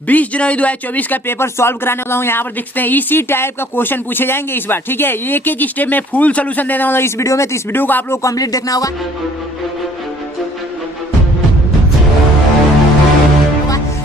20 जनवरी 2024 का paper solve कराने वाला हूँ। यहाँ पर देखते हैं इसी टाइप का क्वेश्चन पूछे जाएंगे इस बार, ठीक है। एक एक स्टेप में फुल सोल्यूशन देने वाला इस वीडियो में, तो इस वीडियो को आप लोग कंप्लीट देखना होगा।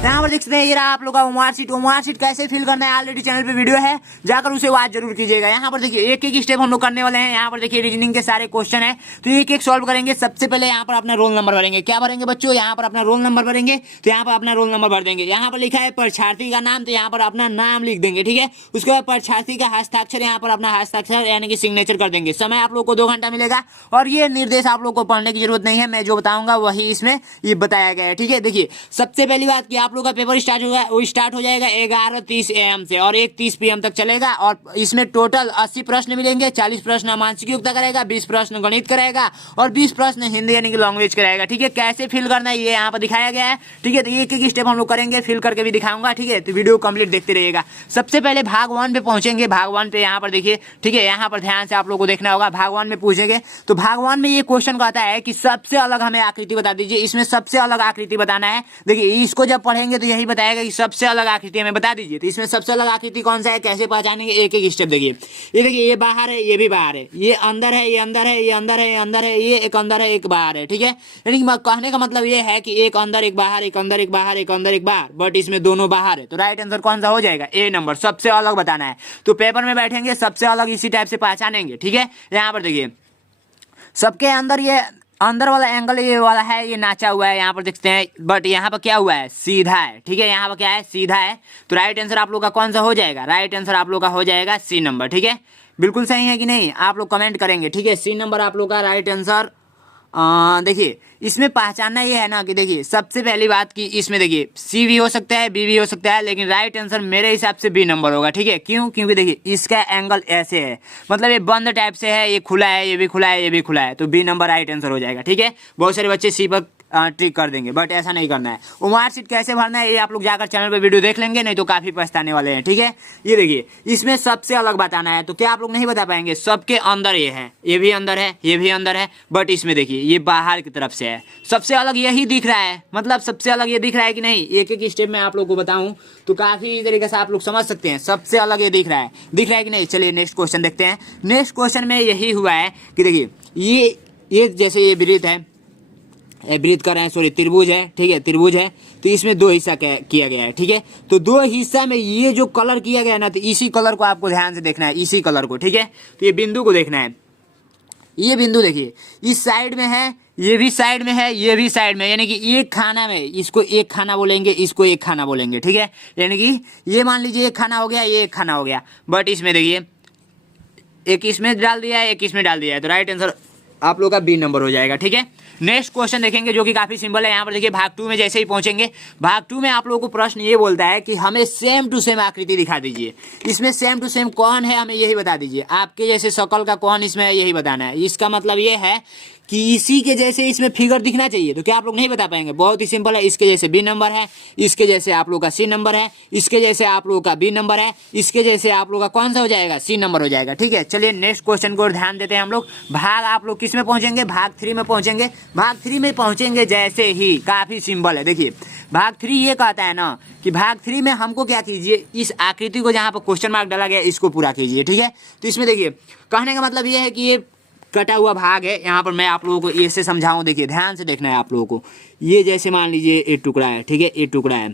यहाँ पर देख सकते हैं ये रहा आप लोग का मार्कशीट कैसे फिल करना है, ऑलरेडी चैनल पे वीडियो है, जाकर उसे वॉच जरूर कीजिएगा। यहाँ पर देखिए एक एक स्टेप हम लोग करने वाले हैं। यहाँ पर देखिए रीजनिंग के सारे क्वेश्चन है, तो एक एक सॉल्व करेंगे। सबसे पहले यहाँ पर अपना रोल नंबर भरेंगे। क्या भरेंगे बच्चों? यहाँ पर अपना रोल नंबर भरेंगे, तो यहाँ पर अपना रोल नंबर भर देंगे। यहाँ पर लिखा है परीक्षार्थी का नाम, तो यहाँ पर अपना नाम लिख देंगे, ठीक है। उसके बाद परीक्षार्थी का हस्ताक्षर, यहाँ पर अपना हस्ताक्षर यानी कि सिग्नेचर कर देंगे। समय आप लोग को 2 घंटा मिलेगा, और ये निर्देश आप लोग को पढ़ने की जरूरत नहीं है, मैं जो बताऊंगा वही इसमें ये बताया गया है, ठीक है। देखिए सबसे पहली बात कि आप लोग का पेपर स्टार्ट हो जाएगा 11:30 AM से और 1:30 PM तक चलेगा। और इसमें टोटल 80 प्रश्न मिलेंगे। 40 प्रश्न मानसिक करेगा, 20 प्रश्न गणित कराएगा और 20 प्रश्न हिंदी यानी कि लैंग्वेज कराएगा, ठीक है। कैसे फिल करना है ये यहाँ पर दिखाया गया है, ठीक है। तो एक एक स्टेप हम लोग करेंगे, फिल करके भी दिखाऊंगा, ठीक है। तो वीडियो कंप्लीट देखते रहिएगा। सबसे पहले भाग 1 पे पहुंचेंगे। भाग 1 पे यहाँ पर देखिए, ठीक है, यहाँ पर ध्यान से आप लोग को देखना होगा। भाग 1 में पूछेंगे, तो भाग 1 में ये क्वेश्चन कहता है कि सबसे अलग हमें आकृति बता दीजिए। इसमें सबसे अलग आकृति बताना है। देखिए इसको जब पढ़ेंगे तो यही बताएगा कि सबसे अलग आकृति हमें बता दीजिए। तो इसमें सबसे अलग आकृति कौन सा है, कैसे पहचानेंगे, एक एक स्टेप देखिए। ये देखिए ये बाहर है, ये भी बाहर है, ये अंदर है, ये अंदर है, ये अंदर है, ये अंदर है, ये एक अंदर है एक बाहर है, ठीक है। यानी कहने का मतलब ये है कि एक अंदर एक बाहर, एक अंदर एक बाहर, एक अंदर एक बाहर, बट इसमें दोनों बाहर है। तो राइट आंसर कौन सा हो जाएगा? ए नंबर, सबसे अलग बताना है। तो पेपर में बैठेंगे सबसे अलग इसी टाइप से पहचानेंगे, ठीक है। यहाँ पर देखिए सबके अंदर ये अंदर वाला एंगल ये वाला है, ये नाचा हुआ है, यहाँ पर देखते हैं, बट यहाँ पर क्या हुआ है, सीधा है, ठीक है। यहाँ पर क्या है, सीधा है। तो राइट आंसर आप लोग का कौन सा हो जाएगा? राइट आंसर आप लोग का हो जाएगा सी नंबर, ठीक है। बिल्कुल सही है कि नहीं, आप लोग कमेंट करेंगे, ठीक है। सी नंबर आप लोग का राइट आंसर। देखिए इसमें पहचानना ये है ना कि देखिए सबसे पहली बात कि इसमें देखिए सी भी हो सकता है, बी भी हो सकता है, लेकिन राइट आंसर मेरे हिसाब से बी नंबर होगा, ठीक है। क्यों? क्योंकि देखिए इसका एंगल ऐसे है, मतलब ये बंद टाइप से है, ये खुला है, ये भी खुला है, ये भी खुला है, तो बी नंबर राइट आंसर हो जाएगा, ठीक है। बहुत सारे बच्चे सी पर ट्रिक कर देंगे, बट ऐसा नहीं करना है। वो मार्कशीट कैसे भरना है ये आप लोग जाकर चैनल पे वीडियो देख लेंगे, नहीं तो काफी पछताने वाले हैं, ठीक है। ये देखिए इसमें सबसे अलग बताना है, तो क्या आप लोग नहीं बता पाएंगे? सबके अंदर ये है, ये भी अंदर है, ये भी अंदर है, बट इसमें देखिए ये बाहर की तरफ से है। सबसे अलग यही दिख रहा है, मतलब सबसे अलग ये दिख रहा है कि नहीं? एक एक स्टेप में आप लोग को बताऊं तो काफी तरीके से आप लोग समझ सकते हैं। सबसे अलग ये दिख रहा है कि नहीं? चलिए नेक्स्ट क्वेश्चन देखते हैं। नेक्स्ट क्वेश्चन में यही हुआ है कि देखिए ये जैसे ये वृत्त है, वृत्त कर रहे हैं, सॉरी त्रिभुज है, ठीक है, त्रिभुज है। तो इसमें 2 हिस्सा किया गया है, ठीक है। तो 2 हिस्सा में ये जो कलर किया गया है ना, तो इसी कलर को आपको ध्यान से देखना है, इसी कलर को, ठीक है। तो ये बिंदु को देखना है। ये बिंदु देखिए इस साइड में है, ये भी साइड में है, ये भी साइड में, यानी कि एक खाना में इसको एक खाना बोलेंगे, इसको एक खाना बोलेंगे, ठीक है। यानी कि ये मान लीजिए एक खाना हो गया, ये एक खाना हो गया, बट इसमें देखिए एक इसमें डाल दिया है, एक इसमें डाल दिया है, तो राइट आंसर आप लोग का बी नंबर हो जाएगा, ठीक है। नेक्स्ट क्वेश्चन देखेंगे जो कि काफी सिंपल है। यहाँ पर देखिए भाग 2 में जैसे ही पहुंचेंगे, भाग 2 में आप लोगों को प्रश्न ये बोलता है कि हमें सेम टू सेम आकृति दिखा दीजिए। इसमें सेम टू सेम कौन है हमें यही बता दीजिए। आपके जैसे शकल का कौन इसमें है यही बताना है। इसका मतलब ये है कि इसी के जैसे इसमें फिगर दिखना चाहिए। तो क्या आप लोग नहीं बता पाएंगे? बहुत ही सिंपल है। इसके जैसे बी नंबर है, इसके जैसे आप लोग का सी नंबर है, इसके जैसे आप लोग का बी नंबर है, इसके जैसे आप लोग का कौन सा हो जाएगा? सी नंबर हो जाएगा, ठीक है। चलिए नेक्स्ट क्वेश्चन को ध्यान देते हैं हम लोग। भाग आप लोग किस में पहुंचेंगे? भाग 3 में पहुंचेंगे। भाग 3 में पहुंचेंगे जैसे ही काफी सिंपल है। देखिए भाग 3 ये कहता है ना कि भाग 3 में हमको क्या कीजिए, इस आकृति को जहाँ पर क्वेश्चन मार्क डाला गया इसको पूरा कीजिए, ठीक है। तो इसमें देखिए कहने का मतलब ये है कि ये कटा हुआ भाग है। यहाँ पर मैं आप लोगों को ऐसे समझाऊं, देखिए ध्यान से देखना है आप लोगों को। ये जैसे मान लीजिए एक टुकड़ा है, ठीक है, ये टुकड़ा है,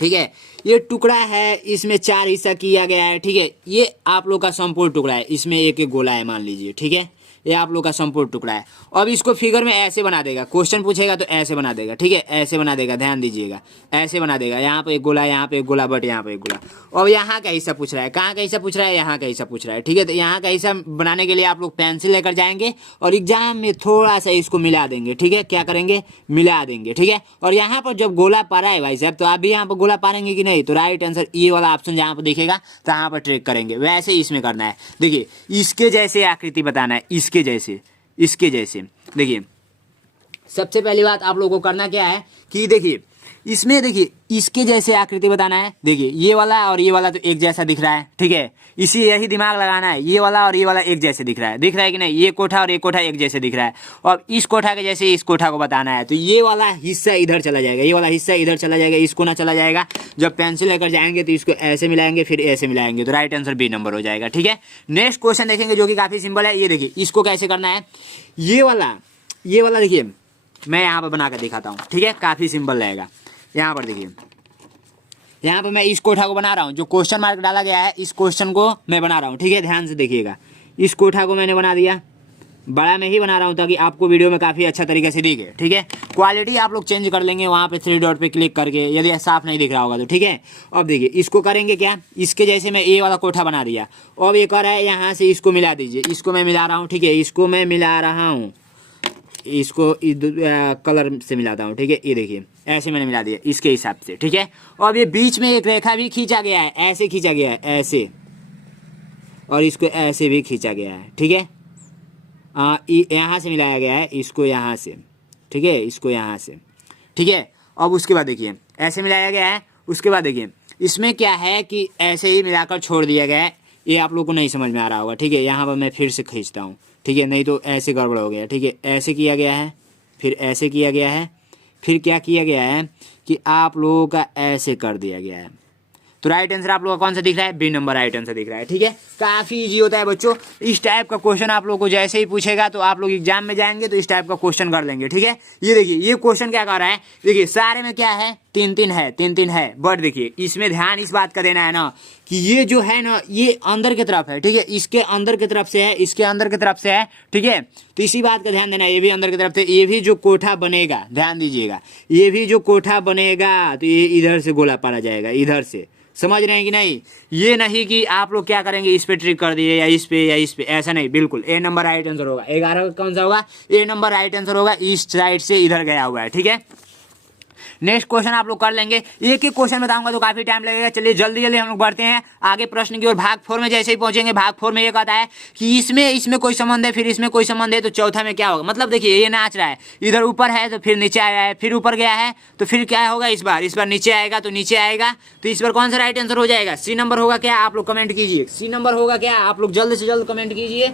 ठीक है, ये टुकड़ा है, इसमें 4 हिस्सा किया गया है, ठीक है। ये आप लोग का संपूर्ण टुकड़ा है, इसमें एक एक गोला है मान लीजिए, ठीक है। ये आप लोग का संपूर्ण टुकड़ा है। अब इसको फिगर में ऐसे बना देगा, क्वेश्चन पूछेगा तो ऐसे बना देगा, ठीक है, ऐसे बना देगा, ध्यान दीजिएगा, ऐसे बना देगा। यहाँ पे एक गोला, यहाँ पे एक गोला, बट यहाँ पे एक गोला। और यहाँ का हिस्सा पूछ रहा है, कहाँ का हिस्सा पूछ रहा है? यहाँ का हिस्सा पूछ रहा है, ठीक है। तो यहाँ का हिस्सा बनाने के लिए आप लोग पेंसिल लेकर जाएंगे और एग्जाम में थोड़ा सा इसको मिला देंगे, ठीक है। क्या करेंगे? मिला देंगे, ठीक है। और यहाँ पर जब गोला पारा है भाई साहब, तो आप भी यहाँ पर गोला पारेंगे कि नहीं? तो राइट आंसर ये वाला ऑप्शन जहाँ पर दिखेगा तो यहाँ पर ट्रेक करेंगे। वैसे ही इसमें करना है। देखिए इसके जैसे आकृति बताना है, इसके जैसे देखिए सबसे पहली बात आप लोगों को करना क्या है कि देखिए इसमें देखिए इसके जैसे आकृति बताना है। देखिए ये वाला और ये वाला तो एक जैसा दिख रहा है, ठीक है, इसी यही दिमाग लगाना है। ये वाला और ये वाला एक जैसे दिख रहा है कि नहीं? ये कोठा और ये कोठा एक जैसे दिख रहा है, और इस कोठा के जैसे इस कोठा को बताना है। तो ये वाला हिस्सा इधर चला जाएगा, ये वाला हिस्सा इधर चला जाएगा, इसको ना चला जाएगा। जब पेंसिल लेकर जाएंगे तो इसको ऐसे मिलाएंगे, फिर ऐसे मिलाएंगे, तो राइट आंसर बी नंबर हो जाएगा, ठीक है। नेक्स्ट क्वेश्चन देखेंगे जो कि काफी सिंपल है। ये देखिए इसको कैसे करना है। ये वाला देखिए मैं यहाँ पर बना कर दिखाता हूँ, ठीक है, काफी सिंपल रहेगा। यहाँ पर देखिए, यहाँ पर मैं इस कोठा को बना रहा हूँ, जो क्वेश्चन मार्क डाला गया है इस क्वेश्चन को मैं बना रहा हूँ, ठीक है, ध्यान से देखिएगा। इस कोठा को मैंने बना दिया, बड़ा में ही बना रहा हूँ ताकि आपको वीडियो में काफ़ी अच्छा तरीके से दिखे, ठीक है। क्वालिटी आप लोग चेंज कर लेंगे वहाँ पे 3 डॉट पे क्लिक करके, यदि साफ नहीं दिख रहा होगा तो, ठीक है। अब देखिए इसको करेंगे क्या, इसके जैसे मैं ये वाला कोठा बना दिया। अब ये कर है यहाँ से इसको मिला दीजिए, इसको मैं मिला रहा हूँ, ठीक है, इसको मैं मिला रहा हूँ, इसको कलर से मिलाता हूँ, ठीक है। ये देखिए ऐसे मैंने मिला दिया इसके हिसाब से, ठीक है। अब ये बीच में एक रेखा भी खींचा गया है, ऐसे खींचा गया है, ऐसे, और इसको ऐसे भी खींचा गया है, ठीक है। यहाँ से मिलाया गया है, इसको यहाँ से, ठीक है, इसको यहाँ से, ठीक है। अब उसके बाद देखिए ऐसे मिलाया गया है। उसके बाद देखिए इसमें क्या है कि ऐसे ही मिलाकर छोड़ दिया गया है। ये आप लोगों को नहीं समझ में आ रहा होगा, ठीक है। यहाँ पर मैं फिर से खींचता हूँ, ठीक है, नहीं तो ऐसे गड़बड़ हो गया, ठीक है। ऐसे किया गया है, फिर ऐसे किया गया है, फिर क्या किया गया है कि आप लोगों का ऐसे कर दिया गया है। तो राइट आंसर आप लोगों का कौन सा दिख रहा है? बी नंबर राइट आंसर दिख रहा है, ठीक है। काफ़ी इजी होता है बच्चों। इस टाइप का क्वेश्चन आप लोगों को जैसे ही पूछेगा तो आप लोग एग्जाम में जाएंगे तो इस टाइप का क्वेश्चन कर लेंगे, ठीक है। ये देखिए ये क्वेश्चन क्या कर रहा है, देखिए सारे में क्या है, 3-3 है, बट देखिए इसमें ध्यान इस बात का देना है ना कि ये जो है ना ये अंदर की तरफ है, ठीक है, इसके अंदर की तरफ से है, इसके अंदर की तरफ से है, ठीक है। तो इसी बात का ध्यान देना है, ये भी अंदर की तरफ से, ये भी जो कोठा बनेगा, ध्यान दीजिएगा, ये भी जो कोठा बनेगा तो ये इधर से गोला पारा जाएगा, इधर से, समझ रहे हैं कि नहीं? ये नहीं कि आप लोग क्या करेंगे इस पे ट्रिक कर दिए या इस पे, ऐसा नहीं, बिल्कुल ए नंबर राइट आंसर होगा। 11 कौन सा होगा? ए नंबर राइट आंसर होगा, ईस्ट साइड से इधर गया हुआ है, ठीक है। नेक्स्ट क्वेश्चन आप लोग कर लेंगे, एक एक क्वेश्चन बताऊंगा तो काफी टाइम लगेगा। चलिए जल्दी जल्दी हम लोग बढ़ते हैं आगे प्रश्न की ओर। भाग 4 में जैसे ही पहुंचेंगे, भाग 4 में ये कहता है कि इसमें कोई संबंध है, फिर इसमें कोई संबंध है, तो चौथा में क्या होगा। मतलब देखिए ये नाच रहा है, इधर ऊपर है तो फिर नीचे आया है, फिर ऊपर गया है तो फिर क्या होगा, इस बार नीचे आएगा तो नीचे आएगा। तो इस बार कौन सा राइट आंसर हो जाएगा? सी नंबर होगा क्या? आप लोग कमेंट कीजिए, सी नंबर होगा क्या? आप लोग जल्द से जल्द कमेंट कीजिए,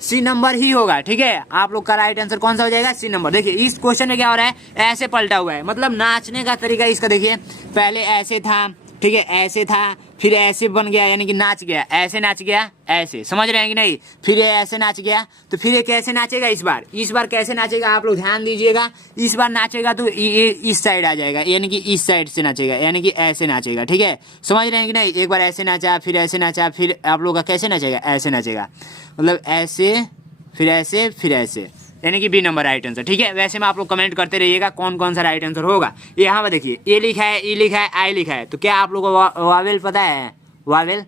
सी नंबर ही होगा, ठीक है। आप लोग का राइट आंसर कौन सा हो जाएगा? C number. देखिए इस क्वेश्चन में क्या हो रहा है, ऐसे पलटा हुआ है, मतलब नाचने का तरीका इसका देखिए, पहले ऐसे था, ठीक है, ऐसे था, फिर ऐसे बन गया, यानी कि नाच गया, ऐसे नाच गया, ऐसे, समझ रहे हैं कि नहीं? फिर ये ऐसे नाच गया, तो फिर ये कैसे नाचेगा इस बार कैसे नाचेगा, आप लोग ध्यान दीजिएगा। इस बार नाचेगा तो ये इस साइड आ जाएगा, यानी कि इस साइड से नाचेगा, यानी कि ऐसे नाचेगा, ठीक है, समझ रहे हैं कि नहीं? एक बार ऐसे नाचा, फिर ऐसे नाचा, फिर आप लोग का कैसे नाचेगा, ऐसे नाचेगा, मतलब ऐसे, फिर ऐसे, फिर ऐसे, यानी कि बी नंबर राइट आंसर, ठीक है। वैसे में आप लोग कमेंट करते रहिएगा कौन कौन सा राइट आंसर होगा। यहाँ पर देखिए ए लिखा है, ई लिखा है, आई लिखा है, तो क्या आप लोग को वावेल पता है? वावेल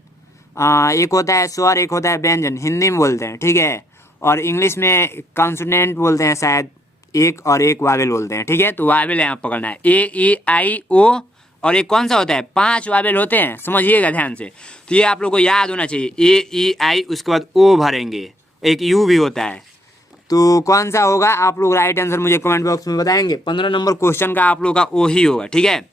एक होता है स्वर, एक होता है व्यंजन, हिंदी में बोलते हैं, ठीक है, और इंग्लिश में कॉन्सोनेंट बोलते हैं शायद, एक और एक वावेल बोलते हैं, ठीक है। तो वावेल यहाँ पकड़ना है, ए ई आई ओ, और एक कौन सा होता है, 5 वावेल होते हैं, समझिएगा ध्यान से। तो ये आप लोग को याद होना चाहिए, ए ई आई, उसके बाद ओ भरेंगे, एक यू भी होता है। तो कौन सा होगा, आप लोग राइट आंसर मुझे कमेंट बॉक्स में बताएंगे। 15 नंबर क्वेश्चन का आप लोग का ओ ही होगा, ठीक है।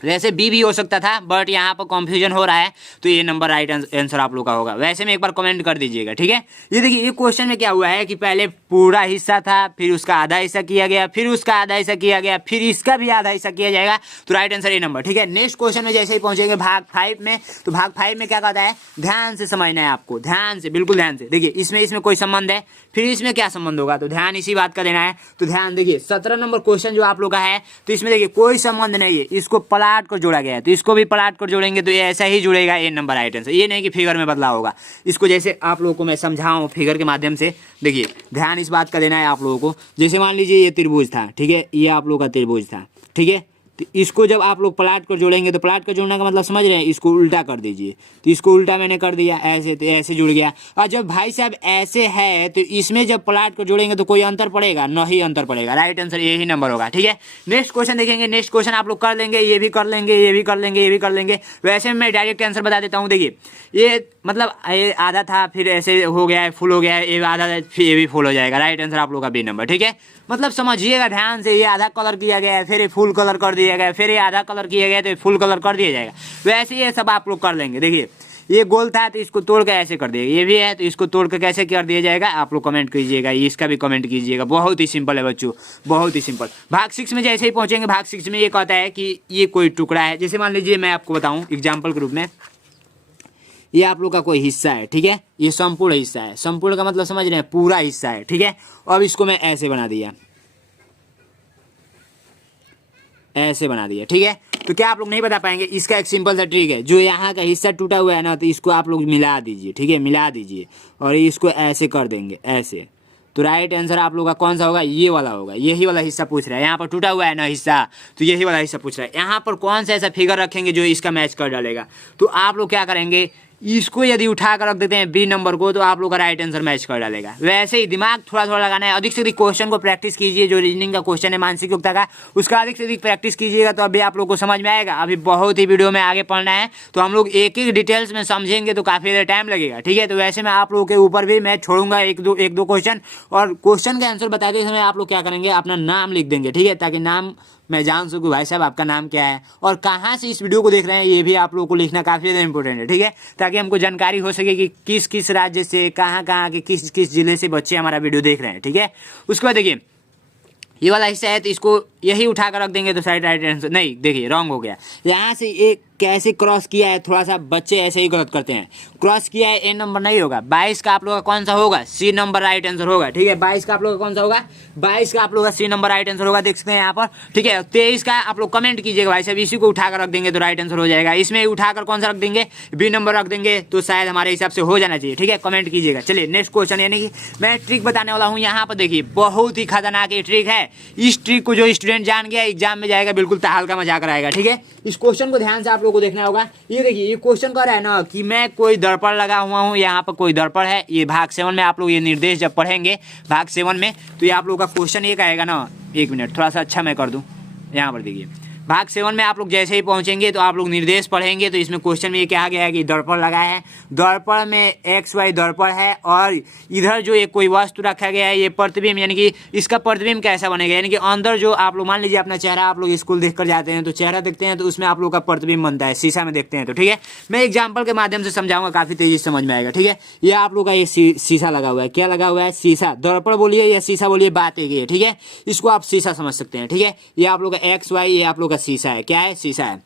वैसे बी भी हो सकता था, बट यहाँ पर कंफ्यूजन हो रहा है, तो ये नंबर राइट आंसर आप लोग का होगा। वैसे में एक बार कमेंट कर दीजिएगा, ठीक है। ये देखिए ये क्वेश्चन में क्या हुआ है कि पहले पूरा हिस्सा था, फिर उसका आधा हिस्सा किया गया, फिर उसका आधा हिस्सा किया गया, फिर इसका भी आधा हिस्सा किया जाएगा, तो राइट आंसर ये नंबर, ठीक है। नेक्स्ट क्वेश्चन में जैसे ही पहुंचेंगे भाग 5 में, तो भाग 5 में क्या कहता है, ध्यान से समझना है आपको, ध्यान से, बिल्कुल ध्यान से। देखिए इसमें कोई संबंध है, फिर इसमें क्या संबंध होगा, तो ध्यान इसी बात का देना है। तो ध्यान देखिए 17 नंबर क्वेश्चन जो आप लोग का है, तो इसमें देखिए कोई संबंध नहीं है, इसको पलट कर जोड़ा गया है, तो इसको भी पलट कर जोड़ेंगे तो ये ऐसा ही जुड़ेगा, ए नंबर राइट आंसर। ये नहीं कि फिगर में बदलाव होगा, इसको जैसे आप लोगों को मैं समझाऊं फिगर के माध्यम से। देखिए ध्यान इस बात का देना है आप लोगों को, जैसे मान लीजिए ये त्रिभुज था, ठीक है, ये आप लोगों का त्रिभुज था, ठीक है। तो इसको जब आप लोग पलट कर जोड़ेंगे, तो पलट कर जोड़ने का मतलब समझ रहे हैं, इसको उल्टा कर दीजिए, तो इसको उल्टा मैंने कर दिया ऐसे, तो ऐसे जुड़ गया। और जब भाई साहब ऐसे है तो इसमें जब पलट कर जोड़ेंगे तो कोई अंतर पड़ेगा? नहीं अंतर पड़ेगा, राइट आंसर यही नंबर होगा, ठीक है। नेक्स्ट क्वेश्चन देखेंगे, नेक्स्ट क्वेश्चन आप लोग कर लेंगे, ये भी कर लेंगे, ये भी कर लेंगे, ये भी कर लेंगे। वैसे मैं डायरेक्ट आंसर बता देता हूँ। देखिए ये मतलब ये आधा था, फिर ऐसे हो गया है, फुल हो गया है, ये आधा, फिर ये भी फुल हो जाएगा, राइट आंसर आप लोग का बी नंबर, ठीक है। मतलब समझिएगा ध्यान से, ये आधा कलर किया गया है, फिर ये फुल कलर कर दिया गया है, फिर ये आधा कलर किया गया है तो ये फुल कलर कर दिया जाएगा। वैसे ये सब आप लोग कर लेंगे। देखिए ये गोल था तो इसको तोड़ के ऐसे कर दिएगा, ये भी है तो इसको तोड़ के कैसे कर दिया जाएगा आप लोग कमेंट कीजिएगा, इसका भी कमेंट कीजिएगा। बहुत ही सिंपल है बच्चों, बहुत ही सिंपल। भाग 6 में जैसे ही पहुंचेंगे, भाग 6 में ये कहता है कि ये कोई टुकड़ा है। जैसे मान लीजिए मैं आपको बताऊं एग्जाम्पल के रूप में, ये आप लोग का कोई हिस्सा है, ठीक है, ये संपूर्ण हिस्सा है। संपूर्ण का मतलब समझ रहे हैं, पूरा हिस्सा है, ठीक है। अब इसको मैं ऐसे बना दिया, ऐसे बना दिया, ठीक है। तो क्या आप लोग नहीं बता पाएंगे? इसका एक सिंपल सा ट्रिक है, जो यहाँ का हिस्सा टूटा हुआ है ना, तो इसको आप लोग मिला दीजिए, ठीक है, मिला दीजिए और इसको ऐसे कर देंगे, ऐसे। तो राइट आंसर आप लोग का कौन सा होगा? ये वाला होगा। यही वाला हिस्सा पूछ रहा है, यहाँ पर टूटा हुआ है ना हिस्सा, तो यही वाला हिस्सा पूछ रहा है। यहाँ पर कौन सा ऐसा फिगर रखेंगे जो इसका मैच कर डालेगा? तो आप लोग क्या करेंगे, इसको यदि उठा कर रख देते हैं बी नंबर को, तो आप लोग का राइट आंसर मैच कर डालेगा। वैसे ही दिमाग थोड़ा थोड़ा लगाना है, अधिक से अधिक क्वेश्चन को प्रैक्टिस कीजिए। जो रीजनिंग का क्वेश्चन है मानसिक योग्यता का, उसका अधिक से अधिक प्रैक्टिस कीजिएगा तो अभी आप लोग को समझ में आएगा। अभी बहुत ही वीडियो में आगे पढ़ना है, तो हम लोग एक एक डिटेल्स में समझेंगे तो काफ़ी ज़्यादा टाइम लगेगा, ठीक है। तो वैसे मैं आप लोगों के ऊपर भी मैं छोड़ूंगा एक दो क्वेश्चन, और क्वेश्चन का आंसर बताते समय आप लोग क्या करेंगे, अपना नाम लिख देंगे, ठीक है, ताकि नाम मैं जान सकूँ भाई साहब आपका नाम क्या है और कहाँ से इस वीडियो को देख रहे हैं, ये भी आप लोगों को लिखना काफ़ी ज़्यादा इंपॉर्टेंट है, ठीक है, ताकि हमको जानकारी हो सके कि किस किस राज्य से, कहाँ कहाँ के किस किस जिले से बच्चे हमारा वीडियो देख रहे हैं, ठीक है। उसके बाद देखिए ये वाला हिस्सा है तो इसको यही उठा कर रख देंगे तो साइड राइट आंसर नहीं, देखिए रॉन्ग हो गया। यहाँ से एक कैसे क्रॉस किया है, थोड़ा सा बच्चे ऐसे ही गलत करते हैं। क्रॉस किया है, ए नंबर नहीं होगा। 22 का आप लोग का कौन सा होगा? सी नंबर राइट आंसर होगा, ठीक है। 22 का आप लोग का कौन सा होगा? 22 का आप लोग का सी नंबर राइट आंसर होगा, देख सकते हैं यहाँ पर, ठीक है। 23 का आप लोग कमेंट कीजिएगा भाई साहब, इसी को उठाकर रख देंगे तो राइट आंसर हो जाएगा। इसमें उठाकर कौन सा रख देंगे? बी नंबर रख देंगे तो शायद हमारे हिसाब से हो जाना चाहिए, ठीक है। कमेंट कीजिएगा। चलिए नेक्स्ट क्वेश्चन, यानी कि मैं ट्रिक बताने वाला हूँ यहाँ पर। देखिए बहुत ही खतरनाक ये ट्रिक है। इस ट्रिक को जो स्टूडेंट जान गया एग्जाम में जाएगा बिल्कुल तहलका मचा कर आएगा, ठीक है। इस क्वेश्चन को ध्यान से आप लोग को देखना होगा। ये देखिए ये क्वेश्चन कह रहा है ना कि मैं कोई दर्पण लगा हुआ हूँ, यहाँ पर कोई दर्पण है। ये भाग 7 में आप लोग ये निर्देश जब पढ़ेंगे भाग 7 में, तो ये आप लोग का क्वेश्चन ये कहेगा ना, एक मिनट थोड़ा सा अच्छा मैं कर दूँ। यहाँ पर देखिए भाग 7 में आप लोग जैसे ही पहुंचेंगे तो आप लोग निर्देश पढ़ेंगे, तो इसमें क्वेश्चन में ये कहा गया है कि दर्पण लगा है, दर्पण में XY दर्पण है और इधर जो एक कोई वस्तु रखा गया है, ये प्रतिबिंब, यानी कि इसका प्रतिबिंब कैसा बनेगा, यानी कि अंदर जो आप लोग मान लीजिए अपना चेहरा आप लोग स्कूल देख कर जाते हैं तो चेहरा देखते हैं तो उसमें आप लोग का प्रतिबिंब बनता है, शीशा में देखते हैं तो, ठीक है। मैं एग्जाम्पल के माध्यम से समझाऊंगा, काफ़ी तेजी से समझ में आएगा, ठीक है। ये आप लोग का ये शीशा लगा हुआ है, क्या लगा हुआ है? शीशा। दर्पण बोलिए या शीशा बोलिए, बात एक ही है, ठीक है। इसको आप शीशा समझ सकते हैं, ठीक है। ये आप लोग का XY, ये आप लोग का शीशा है, क्या है? शीशा है।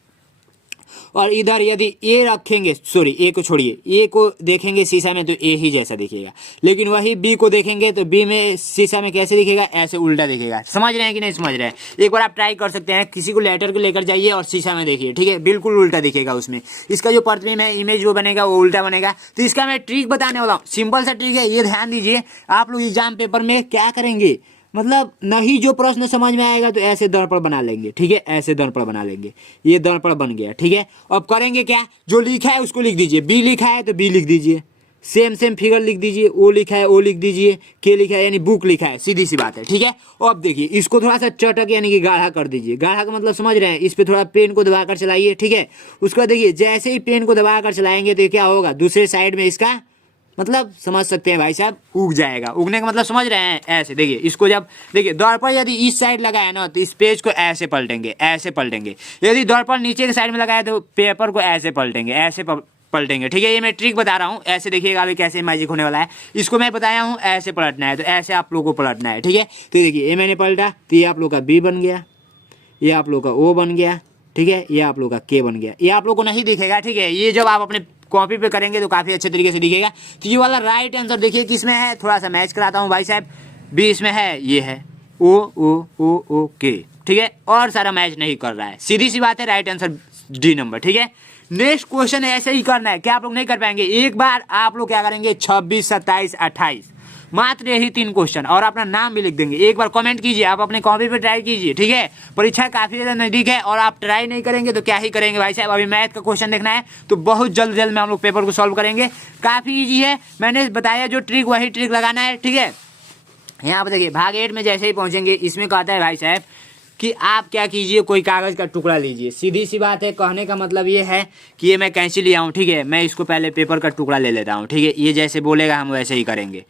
और इधर यदि ए रखेंगे, सॉरी ए को छोड़िए, ए को देखेंगे शीशा में तो ए ही जैसा दिखेगा, लेकिन वही बी को देखेंगे तो बी में शीशा में कैसे दिखेगा? ऐसे उल्टा दिखेगा। समझ रहे हैं कि नहीं समझ रहे हैं? एक बार आप ट्राई कर सकते हैं, किसी को लेटर को लेकर जाइए और शीशा में देखिए, ठीक है, बिल्कुल उल्टा दिखेगा उसमें। इसका जो प्रतिबिंब है, इमेज वो बनेगा वो उल्टा बनेगा। तो इसका मैं ट्रिक बताने वाला हूँ, सिंपल सा ट्रिक है, ये ध्यान दीजिए। आप लोग एग्जाम पेपर में क्या करेंगे, मतलब नहीं जो प्रश्न समझ में आएगा तो ऐसे दर्पण बना लेंगे, ठीक है, ऐसे दर्पण बना लेंगे। ये दर्पण बन गया, ठीक है। अब करेंगे क्या? जो लिखा है उसको लिख दीजिए। बी लिखा है तो बी लिख दीजिए, सेम फिगर लिख दीजिए। ओ लिखा है ओ लिख दीजिए, के लिखा है यानी बुक लिखा है, सीधी सी बात है, ठीक है। अब देखिए इसको थोड़ा सा चटक यानी कि गाढ़ा कर दीजिए। गाढ़ा का मतलब समझ रहे हैं? इस पर थोड़ा पेन को दबाकर चलाइए, ठीक है। उसको देखिए जैसे ही पेन को दबाकर चलाएंगे तो क्या होगा? दूसरे साइड में इसका मतलब समझ सकते हैं भाई साहब, उग जाएगा। उगने का मतलब समझ रहे हैं? ऐसे देखिए इसको, जब देखिए दर्पण यदि इस साइड लगा है ना तो इस पेज को ऐसे पलटेंगे, ऐसे पलटेंगे। यदि दर्पण नीचे के साइड में लगा है तो पेपर को ऐसे पलटेंगे, ऐसे पलटेंगे, ठीक है। ये मैं ट्रिक बता रहा हूँ, ऐसे देखिएगा अभी कैसे मैजिक होने वाला है। इसको मैं बताया हूँ ऐसे पलटना है, तो ऐसे आप लोगों को पलटना है, ठीक है। तो देखिए ये मैंने पलटा तो ये आप लोग का बी बन गया, ये आप लोग का ओ बन गया, ठीक है, ये आप लोग का के बन गया। ये आप लोग को नहीं दिखेगा, ठीक है, ये जब आप अपने कॉपी पे करेंगे तो काफ़ी अच्छे तरीके से दिखेगा। तो ये वाला राइट आंसर देखिए किसमें है, थोड़ा सा मैच कराता हूँ भाई साहब। बी इसमें है, ये है ओ ओ ओ ओ के, ठीक है, और सारा मैच नहीं कर रहा है, सीधी सी बात है। राइट आंसर डी नंबर, ठीक है। नेक्स्ट क्वेश्चन ऐसे ही करना है, क्या आप लोग नहीं कर पाएंगे? एक बार आप लोग क्या करेंगे, 26, 27, 28 मात्र यही 3 क्वेश्चन, और अपना नाम भी लिख देंगे। एक बार कमेंट कीजिए, आप अपने कॉपी पे ट्राई कीजिए, ठीक है। परीक्षा काफ़ी ज़्यादा नज़दीक है और आप ट्राई नहीं करेंगे तो क्या ही करेंगे भाई साहब। अभी मैथ का क्वेश्चन देखना है तो बहुत जल्द में हम लोग पेपर को सॉल्व करेंगे। काफ़ी ईजी है, मैंने बताया जो ट्रिक वही ट्रिक लगाना है, ठीक है। यहाँ पर देखिए भाग 8 में जैसे ही पहुँचेंगे, इसमें कहता है भाई साहब कि आप क्या कीजिए, कोई कागज़ का टुकड़ा लीजिए। सीधी सी बात है, कहने का मतलब ये है कि ये मैं कैंची लिया हूँ, ठीक है। मैं इसको पहले पेपर का टुकड़ा ले लेता हूँ, ठीक है। ये जैसे बोलेगा हम वैसे ही करेंगे।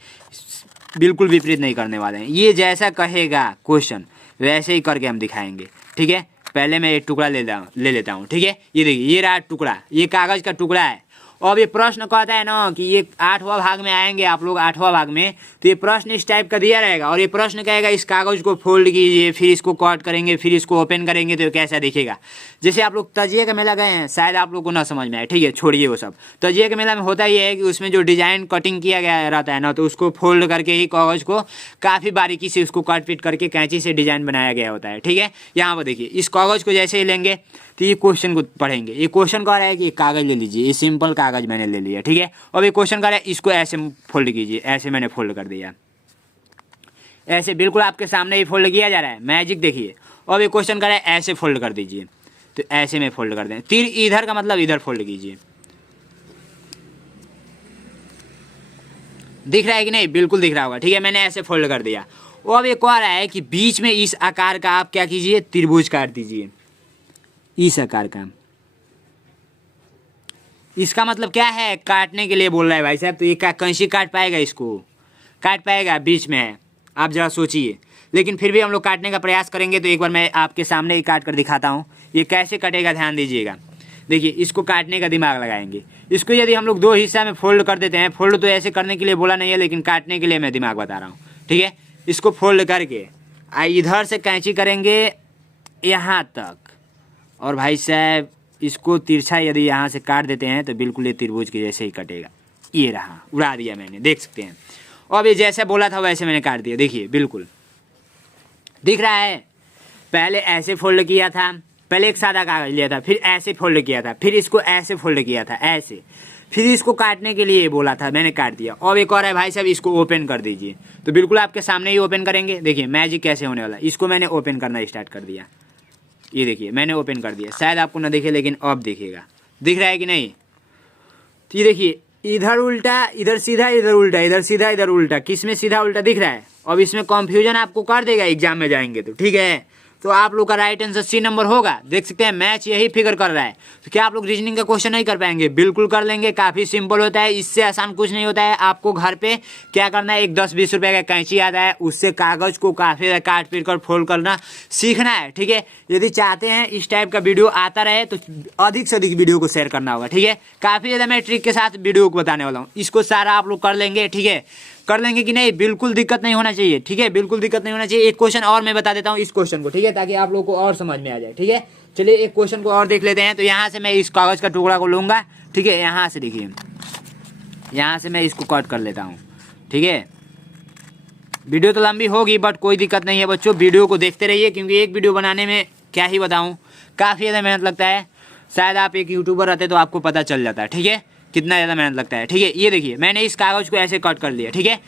बिल्कुल विपरीत नहीं करने वाले हैं। ये जैसा कहेगा क्वेश्चन वैसे ही करके हम दिखाएंगे, ठीक है। पहले मैं एक टुकड़ा ले लेता हूँ, ठीक है। ये देखिए ये रहा टुकड़ा, ये कागज़ का टुकड़ा है। अब ये प्रश्न कहता है ना कि ये 8वां भाग में आएंगे आप लोग, 8वां भाग में, तो ये प्रश्न इस टाइप का दिया रहेगा और ये प्रश्न कहेगा इस कागज़ को फोल्ड कीजिए, फिर इसको कट करेंगे, फिर इसको ओपन करेंगे तो कैसा दिखेगा। जैसे आप लोग तजिए का मेला गए हैं, शायद आप लोग को ना समझ में आए, ठीक है, छोड़िए वो सब। तजिए के मेला में होता ये है कि उसमें जो डिज़ाइन कटिंग किया गया रहता है ना, तो उसको फोल्ड करके ही कागज़ को काफ़ी बारीकी से उसको कट पीट करके कैंची से डिज़ाइन बनाया गया होता है, ठीक है। यहाँ पर देखिए इस कागज़ को जैसे ही लेंगे तो ये क्वेश्चन को पढ़ेंगे। ये क्वेश्चन कह रहा है कि कागज़ ले लीजिए, ये सिंपल कागज़ मैंने ले लिया, ठीक है। अब ये क्वेश्चन कह रहा है इसको ऐसे फोल्ड कीजिए, ऐसे मैंने फोल्ड कर दिया, ऐसे बिल्कुल आपके सामने ही फोल्ड किया जा रहा है, मैजिक देखिए। अब ये क्वेश्चन कह रहा है ऐसे फोल्ड कर दीजिए, तो ऐसे में फोल्ड कर दें। तीर इधर का मतलब इधर फोल्ड कीजिए, दिख रहा है कि नहीं, बिल्कुल दिख रहा होगा, ठीक है। मैंने ऐसे फोल्ड कर दिया। अब ये कह रहा है कि बीच में इस आकार का आप क्या कीजिए, त्रिभुज काट दीजिए, इस आकार का। इसका मतलब क्या है, काटने के लिए बोल रहा है भाई साहब। तो ये कैंची काट पाएगा, इसको काट पाएगा, बीच में है, आप जरा सोचिए। लेकिन फिर भी हम लोग काटने का प्रयास करेंगे। तो एक बार मैं आपके सामने ही काट कर दिखाता हूँ, ये कैसे कटेगा, ध्यान दीजिएगा। देखिए इसको काटने का दिमाग लगाएंगे। इसको यदि हम लोग 2 हिस्सा में फोल्ड कर देते हैं, फोल्ड तो ऐसे करने के लिए बोला नहीं है, लेकिन काटने के लिए मैं दिमाग बता रहा हूँ, ठीक है। इसको फोल्ड करके इधर से कैंची करेंगे यहाँ तक, और भाई साहब इसको तिरछा यदि यहाँ से काट देते हैं तो बिल्कुल ये त्रिभुज के जैसे ही कटेगा। ये रहा, उड़ा दिया मैंने, देख सकते हैं। अब ये जैसे बोला था वैसे मैंने काट दिया, देखिए बिल्कुल दिख रहा है। पहले ऐसे फोल्ड किया था, पहले एक सादा कागज लिया था, फिर ऐसे फोल्ड किया था, फिर इसको ऐसे फोल्ड किया था, ऐसे, फिर इसको काटने के लिए बोला था, मैंने काट दिया। अब एक और है भाई साहब, इसको ओपन कर दीजिए, तो बिल्कुल आपके सामने ही ओपन करेंगे। देखिए मैजिक कैसे होने वाला। इसको मैंने ओपन करना स्टार्ट कर दिया, ये देखिए मैंने ओपन कर दिया। शायद आपको ना दिखे, लेकिन अब दिखेगा, दिख रहा है कि नहीं। तो ये देखिए इधर उल्टा, इधर सीधा, इधर उल्टा, इधर सीधा, इधर उल्टा, किस में सीधा उल्टा दिख रहा है। अब इसमें कंफ्यूजन आपको कर देगा एग्जाम में जाएंगे तो, ठीक है। तो आप लोग का राइट आंसर C नंबर होगा। देख सकते हैं मैच यही फिगर कर रहा है। तो क्या आप लोग रीजनिंग का क्वेश्चन नहीं कर पाएंगे? बिल्कुल कर लेंगे, काफ़ी सिंपल होता है, इससे आसान कुछ नहीं होता है। आपको घर पे क्या करना है, एक 10-20 रुपये का कैंची आता है, उससे कागज़ को काफ़ी काट पीट कर फोल्ड करना सीखना है, ठीक है। यदि चाहते हैं इस टाइप का वीडियो आता रहे तो अधिक से अधिक वीडियो को शेयर करना होगा, ठीक है। काफ़ी ज़्यादा मैं ट्रिक के साथ वीडियो को बताने वाला हूँ, इसको सारा आप लोग कर लेंगे, ठीक है। कर लेंगे कि नहीं, बिल्कुल दिक्कत नहीं होना चाहिए, ठीक है, बिल्कुल दिक्कत नहीं होना चाहिए। एक क्वेश्चन और मैं बता देता हूँ इस क्वेश्चन को, ठीक है, ताकि आप लोगों को और समझ में आ जाए, ठीक है। चलिए एक क्वेश्चन को और देख लेते हैं। तो यहाँ से मैं इस कागज़ का टुकड़ा को लूँगा, ठीक है, यहाँ से देखिए, यहाँ से मैं इसको कट कर लेता हूँ, ठीक है। वीडियो तो लंबी होगी बट कोई दिक्कत नहीं है बच्चों, वीडियो को देखते रहिए, क्योंकि एक वीडियो बनाने में क्या ही बताऊँ, काफ़ी ज़्यादा मेहनत लगता है। शायद आप एक यूट्यूबर रहते तो आपको पता चल जाता है, ठीक है, कितना ज़्यादा मेहनत लगता है, ठीक है। ये देखिए मैंने इस कागज़ को ऐसे कट कर लिया, ठीक है।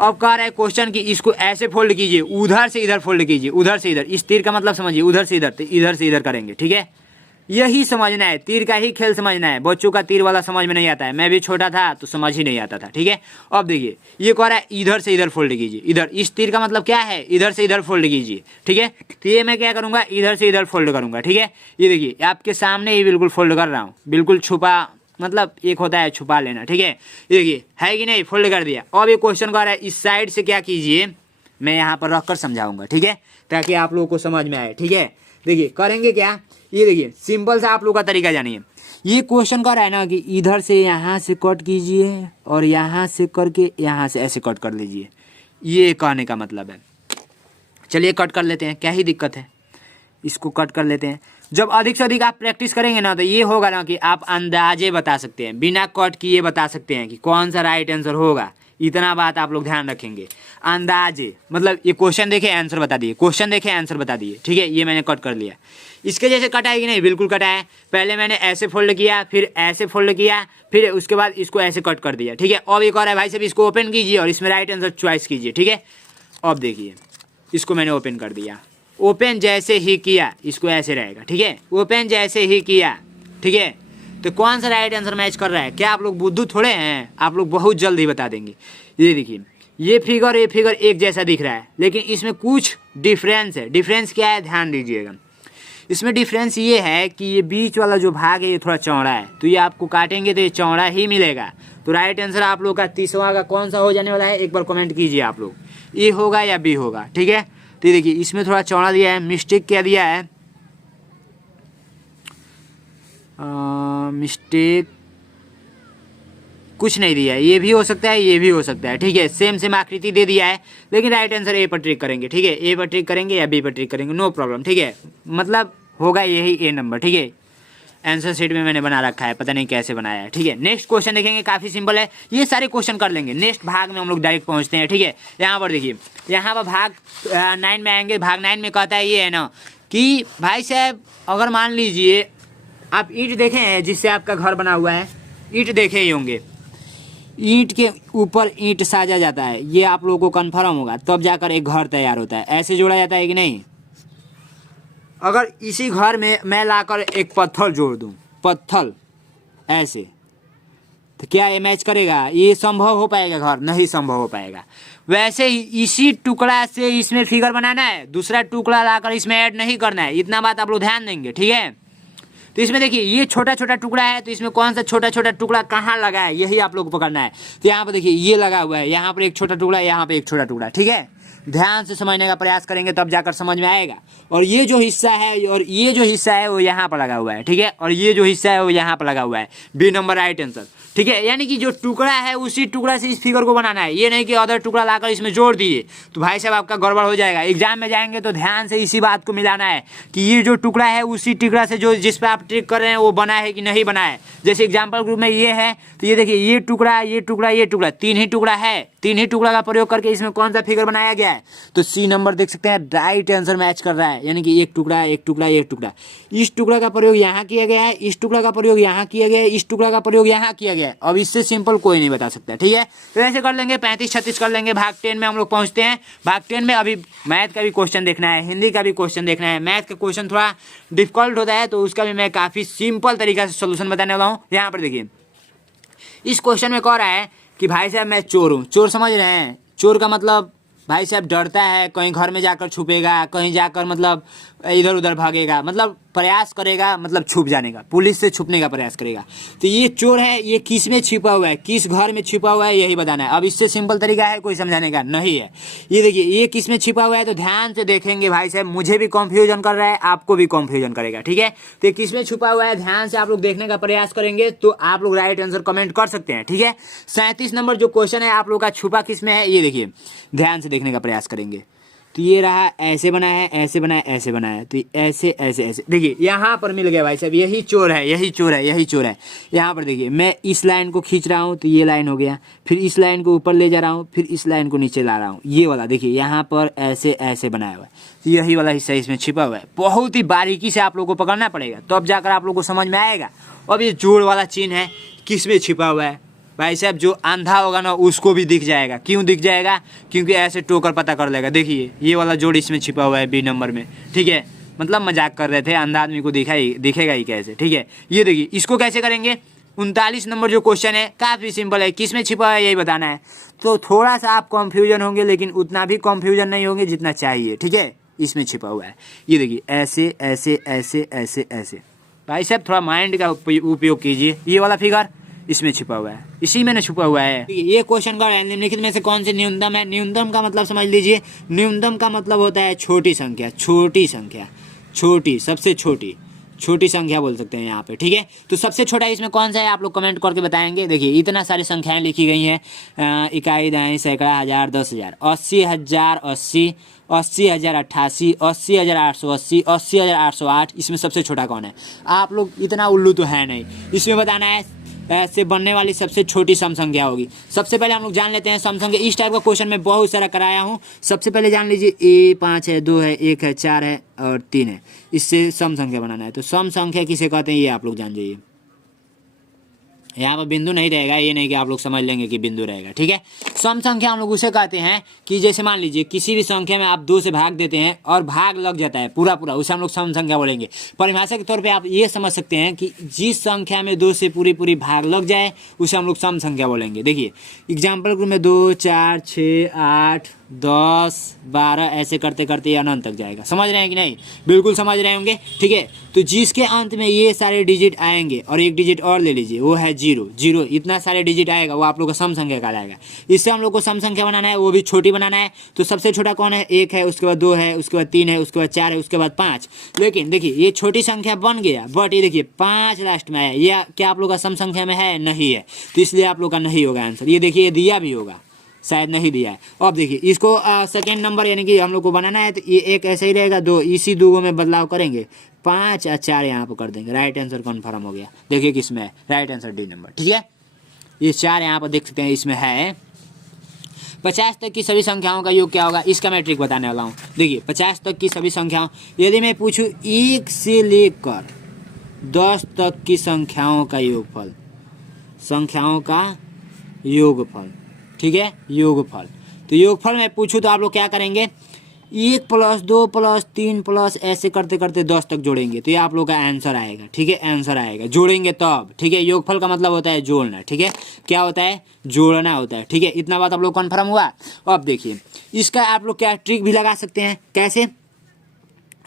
अब कह रहा है क्वेश्चन कि इसको ऐसे फोल्ड कीजिए, उधर से इधर फोल्ड कीजिए, उधर से इधर, इस तीर का मतलब समझिए, उधर से इधर, तो इधर से इधर करेंगे, ठीक है। यही समझना है, तीर का ही खेल समझना है। बच्चों का तीर वाला समझ में नहीं आता है, मैं भी छोटा था तो समझ ही नहीं आता था, ठीक है। अब देखिए ये कह रहा है इधर से इधर फोल्ड कीजिए, इधर, इस तीर का मतलब क्या है, इधर से इधर फोल्ड कीजिए, ठीक है। तो ये मैं क्या करूँगा, इधर से इधर फोल्ड करूँगा, ठीक है। ये देखिए आपके सामने ही बिल्कुल फोल्ड कर रहा हूँ, बिल्कुल छुपा, मतलब एक होता है छुपा लेना, ठीक है। ये देखिए है कि नहीं, फोल्ड कर दिया। अब ये क्वेश्चन कह रहा है इस साइड से क्या कीजिए, मैं यहाँ पर रख कर समझाऊंगा, ठीक है, ताकि आप लोगों को समझ में आए, ठीक है। देखिए करेंगे क्या, ये देखिए सिंपल सा आप लोग का तरीका जानिए। ये क्वेश्चन कह रहा है ना कि इधर से यहाँ से कट कीजिए और यहाँ से करके यहाँ से ऐसे कट कर लीजिए, ये कहने का मतलब है। चलिए कट कर लेते हैं, क्या ही दिक्कत है, इसको कट कर लेते हैं। जब अधिक से अधिक आप प्रैक्टिस करेंगे ना तो ये होगा ना कि आप अंदाजे बता सकते हैं, बिना कट किए बता सकते हैं कि कौन सा राइट आंसर होगा। इतना बात आप लोग ध्यान रखेंगे, अंदाजे मतलब ये क्वेश्चन देखे आंसर बता दिए, क्वेश्चन देखे आंसर बता दिए, ठीक है। ये मैंने कट कर लिया, इसके जैसे कटा है कि नहीं, बिल्कुल कटा है। पहले मैंने ऐसे फोल्ड किया, फिर ऐसे फोल्ड किया, फिर उसके बाद इसको ऐसे कट कर दिया, ठीक है। अब एक और है भाई साहब, इसको ओपन कीजिए और इसमें राइट आंसर चॉइस कीजिए, ठीक है। अब देखिए इसको मैंने ओपन कर दिया, ओपन जैसे ही किया इसको ऐसे रहेगा, ठीक है। ओपन जैसे ही किया, ठीक है। तो कौन सा राइट आंसर मैच कर रहा है, क्या आप लोग बुद्धू थोड़े हैं, आप लोग बहुत जल्द ही बता देंगे। ये देखिए ये फिगर एक जैसा दिख रहा है, लेकिन इसमें कुछ डिफरेंस है। डिफरेंस क्या है, ध्यान दीजिएगा। इसमें डिफरेंस ये है कि ये बीच वाला जो भाग है ये थोड़ा चौड़ा है, तो ये आपको काटेंगे तो ये चौड़ा ही मिलेगा। तो राइट आंसर आप लोग का तीसवा का कौन सा हो जाने वाला है, एक बार कमेंट कीजिए आप लोग, ए होगा या बी होगा। ठीक है, तो ये देखिए इसमें थोड़ा चौड़ा दिया है, मिस्टेक क्या दिया है, मिस्टेक कुछ नहीं दिया है, ये भी हो सकता है ये भी हो सकता है। ठीक है, सेम सेम आकृति दे दिया है, लेकिन राइट आंसर ए पर ट्रिक करेंगे। ठीक है, ए पर ट्रिक करेंगे या बी पर ट्रिक करेंगे, नो प्रॉब्लम। ठीक है, मतलब होगा यही ए नंबर। ठीक है, आंसर शीट में मैंने बना रखा है, पता नहीं कैसे बनाया है। ठीक है, नेक्स्ट क्वेश्चन देखेंगे, काफी सिंपल है, ये सारे क्वेश्चन कर लेंगे। नेक्स्ट भाग में हम लोग डायरेक्ट पहुंचते हैं। ठीक है, यहाँ पर देखिए, यहाँ पर भाग 9 में आएंगे। भाग 9 में कहता है ये है ना कि भाई साहब अगर मान लीजिए आप ईंट देखे हैं जिससे आपका घर बना हुआ है, ईंट देखे ही होंगे, ईंट के ऊपर ईंट साजा जाता है, ये आप लोगों को कन्फर्म होगा, तब जाकर एक घर तैयार होता है। ऐसे जोड़ा जाता है कि नहीं? अगर इसी घर में मैं लाकर एक पत्थर जोड़ दूं, पत्थर ऐसे, तो क्या ये मैच करेगा? ये संभव हो पाएगा? घर नहीं संभव हो पाएगा। वैसे ही इसी टुकड़ा से इसमें फिगर बनाना है, दूसरा टुकड़ा लाकर इसमें ऐड नहीं करना है, इतना बात आप लोग ध्यान देंगे। ठीक है, तो इसमें देखिए ये छोटा छोटा टुकड़ा है, तो इसमें कौन सा छोटा छोटा टुकड़ा कहाँ लगा है यही आप लोग को पकड़ना है। तो यहाँ पर देखिए ये लगा हुआ है, यहाँ पर एक छोटा टुकड़ा, यहाँ पे एक छोटा टुकड़ा। ठीक है, ध्यान से समझने का प्रयास करेंगे तब जाकर समझ में आएगा। और ये जो हिस्सा है और ये जो हिस्सा है वो यहाँ पर लगा हुआ है। ठीक है, और ये जो हिस्सा है वो यहाँ पर लगा हुआ है, बी नंबर राइट आंसर। ठीक है, यानी कि जो टुकड़ा है उसी टुकड़ा से इस फिगर को बनाना है, ये नहीं कि अदर टुकड़ा लाकर इसमें जोड़ दिए तो भाई साहब आपका गड़बड़ हो जाएगा। एग्जाम में जाएंगे तो ध्यान से इसी बात को मिलाना है कि ये जो टुकड़ा है उसी टुकड़ा से जो जिस पे आप ट्रिक कर रहे हैं वो बना है कि नहीं बना है। जैसे एग्जाम्पल ग्रुप में ये है, तो ये देखिए ये टुकड़ा ये टुकड़ा ये टुकड़ा, तीन ही टुकड़ा है, तीन ही टुकड़ा का प्रयोग करके इसमें कौन सा फिगर बनाया गया है। तो सी नंबर देख सकते हैं राइट आंसर मैच कर रहा है, यानी कि एक टुकड़ा एक टुकड़ा एक टुकड़ा। इस टुकड़ा का प्रयोग यहाँ किया गया है, इस टुकड़ा का प्रयोग यहाँ किया गया है, इस टुकड़ा का प्रयोग यहाँ किया गया है। अब इससे सिंपल कोई नहीं बता सकता। ठीक है, तो ऐसे कर लेंगे, 35-36 कर लेंगे। भाग 10 में हम लोग पहुंचते हैं। भाग 10 में अभी मैथ का भी क्वेश्चन देखना है, हिंदी का भी क्वेश्चन देखना है। मैथ का क्वेश्चन थोड़ा डिफिकल्ट होता है तो उसका भी मैं काफ़ी सिंपल तरीका से सोल्यूशन बताने वाला हूँ। यहाँ पर देखिए इस क्वेश्चन में कह रहा है कि भाई साहब मैं चोर हूँ। चोर समझ रहे हैं? चोर का मतलब भाई साहब डरता है, कहीं घर में जाकर छुपेगा, कहीं जाकर मतलब इधर उधर भागेगा, मतलब प्रयास करेगा, मतलब छुप जाने का, पुलिस से छुपने का प्रयास करेगा। तो ये चोर है, ये किस में छिपा हुआ है, किस घर में छिपा हुआ है यही बताना है। अब इससे सिंपल तरीका है कोई समझाने का? नहीं है। ये देखिए ये किस में छिपा हुआ है, तो ध्यान से देखेंगे भाई साहब, मुझे भी कंफ्यूजन कर रहा है, आपको भी कंफ्यूजन करेगा। ठीक है, तो ये किस में छुपा हुआ है ध्यान से आप लोग देखने का प्रयास करेंगे तो आप लोग राइट आंसर कमेंट कर सकते हैं। ठीक है, 37 नंबर जो क्वेश्चन है आप लोग का छुपा किस में है, ये देखिए ध्यान से देखने का प्रयास करेंगे। तो ये रहा, ऐसे बना है, ऐसे बना है, ऐसे बना है, तो ऐसे ऐसे ऐसे देखिए यहाँ पर मिल गया भाई साहब, यही चोर है, यही चोर है, यही चोर है। यहाँ पर देखिए मैं इस लाइन को खींच रहा हूँ तो ये लाइन हो गया, फिर इस लाइन को ऊपर ले जा रहा हूँ, फिर इस लाइन को नीचे ला रहा हूँ, ये वाला देखिए यहाँ पर ऐसे ऐसे बनाया हुआ है, तो यही वाला हिस्सा इसमें छिपा हुआ है। बहुत ही बारीकी से आप लोगों को पकड़ना पड़ेगा तो अब जाकर आप लोग को समझ में आएगा। अब ये जोड़ वाला चिन्ह है, किस में छिपा हुआ है भाई साहब? जो अंधा होगा ना उसको भी दिख जाएगा। क्यों दिख जाएगा? क्योंकि ऐसे टोकर पता कर लेगा। देखिए ये वाला जोड़ इसमें छिपा हुआ है बी नंबर में। ठीक है, मतलब मजाक कर रहे थे, अंधा आदमी को दिखेगा ही कैसे। ठीक है, ये देखिए इसको कैसे करेंगे। 39 नंबर जो क्वेश्चन है काफ़ी सिंपल है, किस में छिपा है यही बताना है। तो थोड़ा सा आप कन्फ्यूजन होंगे लेकिन उतना भी कन्फ्यूजन नहीं होंगे जितना चाहिए। ठीक है, इसमें छिपा हुआ है, ये देखिए ऐसे ऐसे ऐसे ऐसे ऐसे। भाई साहब थोड़ा माइंड का उपयोग कीजिए, ये वाला फिगर इसमें छिपा हुआ है, इसी में ना छुपा हुआ है। ये क्वेश्चन का निम्नलिखित में से कौन सी न्यूनतम है? न्यूनतम का मतलब समझ लीजिए, न्यूनतम का मतलब होता है छोटी संख्या, छोटी संख्या, छोटी, सबसे छोटी, छोटी संख्या बोल सकते हैं यहाँ पे। ठीक है, तो सबसे छोटा इसमें कौन सा है आप लोग कमेंट करके बताएंगे। देखिए इतना सारी संख्याएं लिखी गई हैं, इकाई, दहाई, सैकड़ा, हज़ार, 10,000, 80,000, 80, 80,000, 88, 80,880, 80,808। इसमें सबसे छोटा कौन है? आप लोग इतना उल्लू तो है नहीं, इसमें बताना है ऐसे बनने वाली सबसे छोटी सम संख्या होगी। सबसे पहले हम लोग जान लेते हैं सम संख्या। इस टाइप का क्वेश्चन मैं बहुत सारा कराया हूँ। सबसे पहले जान लीजिए ए 5 है, 2 है, 1 है, 4 है और 3 है, इससे सम संख्या बनाना है। तो सम संख्या किसे कहते हैं ये आप लोग जान जाइए। यहाँ पर बिंदु नहीं रहेगा, ये नहीं कि आप लोग समझ लेंगे कि बिंदु रहेगा। ठीक है, सम संख्या हम लोग उसे कहते हैं कि जैसे मान लीजिए किसी भी संख्या में आप 2 से भाग देते हैं और भाग लग जाता है पूरा पूरा, उसे हम लोग सम संख्या बोलेंगे। परिभाषा के तौर पे आप ये समझ सकते हैं कि जिस संख्या में 2 से पूरी पूरी भाग लग जाए उसे हम लोग सम संख्या बोलेंगे। देखिए एग्जाम्पल में 2, 4, 6, 8, 10, 12 ऐसे करते करते ये अनंत तक जाएगा। समझ रहे हैं कि नहीं? बिल्कुल समझ रहे होंगे। ठीक है, तो जिसके अंत में ये सारे डिजिट आएंगे और एक डिजिट और ले लीजिए, वो है 0 0। इतना सारे डिजिट आएगा वो आप लोग को सम संख्या कहलाएगा। इससे हम लोग को सम संख्या बनाना है, वो भी छोटी बनाना है। तो सबसे छोटा कौन है? 1 है, उसके बाद 2 है, उसके बाद 3 है, उसके बाद 4 है, उसके बाद 5। लेकिन देखिए ये छोटी संख्या बन गया, बट ये देखिए 5 लास्ट में है। ये क्या आप लोग का सम संख्या में है? नहीं है, तो इसलिए आप लोग का नहीं होगा आंसर। ये देखिए ये दिया भी होगा, शायद नहीं दिया है। अब देखिए इसको सेकेंड नंबर यानी कि हम लोग को बनाना है, तो ये एक ऐसे ही रहेगा, 2 इसी 2 में बदलाव करेंगे, 5 और 4 यहाँ पर कर देंगे। राइट आंसर कन्फर्म हो गया। देखिए किसमें है? Right answer D number. ठीक है, ये 4 यहाँ पर देख सकते हैं, इसमें है। 50 तक की सभी संख्याओं का योग क्या होगा? इसका मैं ट्रिक बताने वाला हूँ। देखिए 50 तक की सभी संख्याओं, यदि मैं पूछूँ 1 से लेकर 10 तक की संख्याओं का योगफल, संख्याओं का योगफल, ठीक है, योगफल। तो योगफल में पूछूं तो आप लोग क्या करेंगे? 1 + 2 + 3 प्लस ऐसे करते करते 10 तक जोड़ेंगे, तो ये आप लोग का आंसर आएगा। ठीक है, आंसर आएगा, जोड़ेंगे तब। ठीक है, योगफल का मतलब होता है जोड़ना। ठीक है, क्या होता है? जोड़ना होता है। ठीक है, इतना बात आप लोग कन्फर्म हुआ। अब देखिए इसका आप लोग क्या ट्रिक भी लगा सकते हैं। कैसे?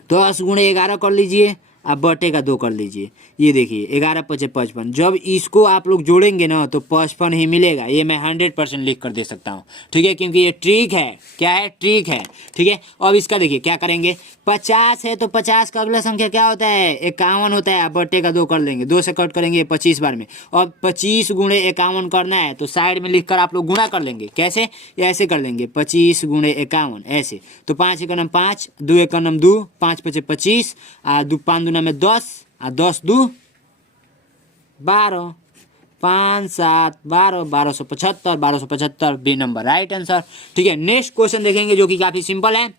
10 × 11 कर लीजिए, आप बटे का 2 कर लीजिए। ये देखिए 11 × 5 = 55। जब इसको आप लोग जोड़ेंगे ना तो 55 ही मिलेगा। ये मैं 100% लिख कर दे सकता हूँ। ठीक है, क्योंकि ये ट्रिक है। क्या है? ट्रिक है। ठीक है, अब इसका देखिए क्या करेंगे? 50 है तो 50 का अगला संख्या क्या होता है? 51 होता है। आप बटे का 2 कर लेंगे, 2 से कट करेंगे 25 बार में। और 25 × 51 करना है तो साइड में लिख कर आप लोग गुणा कर लेंगे। कैसे? ऐसे कर लेंगे, 25 × 51 ऐसे। तो 5 × 1 = 5, 2 × 1 = 2, 5 × 5 = 25, 2 × 5 = 10, 10 × 2 = 12, 5 7 12, 1275, 1275 बी नंबर राइट आंसर। ठीक है, नेक्स्ट क्वेश्चन देखेंगे जो कि काफी सिंपल है।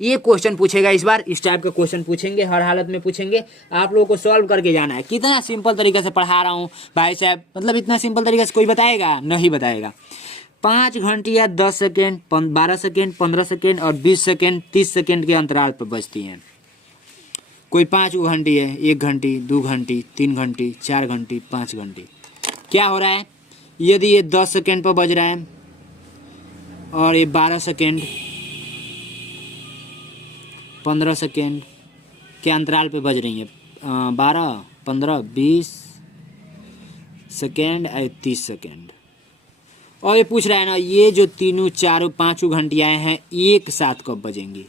ये क्वेश्चन पूछेगा इस बार, इस टाइप का क्वेश्चन पूछेंगे, हर हालत में पूछेंगे। आप लोगों को सॉल्व करके जाना है। कितना सिंपल तरीके से पढ़ा रहा हूँ भाई साहब, मतलब इतना सिंपल तरीके से कोई बताएगा? नहीं बताएगा। 5 घंटियाँ 10 सेकेंड, 12 सेकेंड, 15 सेकेंड और 20 सेकेंड, 30 सेकेंड के अंतराल पर बजती हैं। कोई 5 घंटी है, 1 घंटी, 2 घंटी, 3 घंटी, 4 घंटी, 5 घंटी। क्या हो रहा है? यदि ये 10 सेकेंड पर बज रहा है और ये 12 सेकेंड, 15 सेकेंड के अंतराल पे बज रही है, 12, 15, 20 सेकेंड और 30 सेकेंड। और ये पूछ रहा है ना, ये जो तीनों चारों पांचों घंटियाँ हैं एक साथ कब बजेंगी?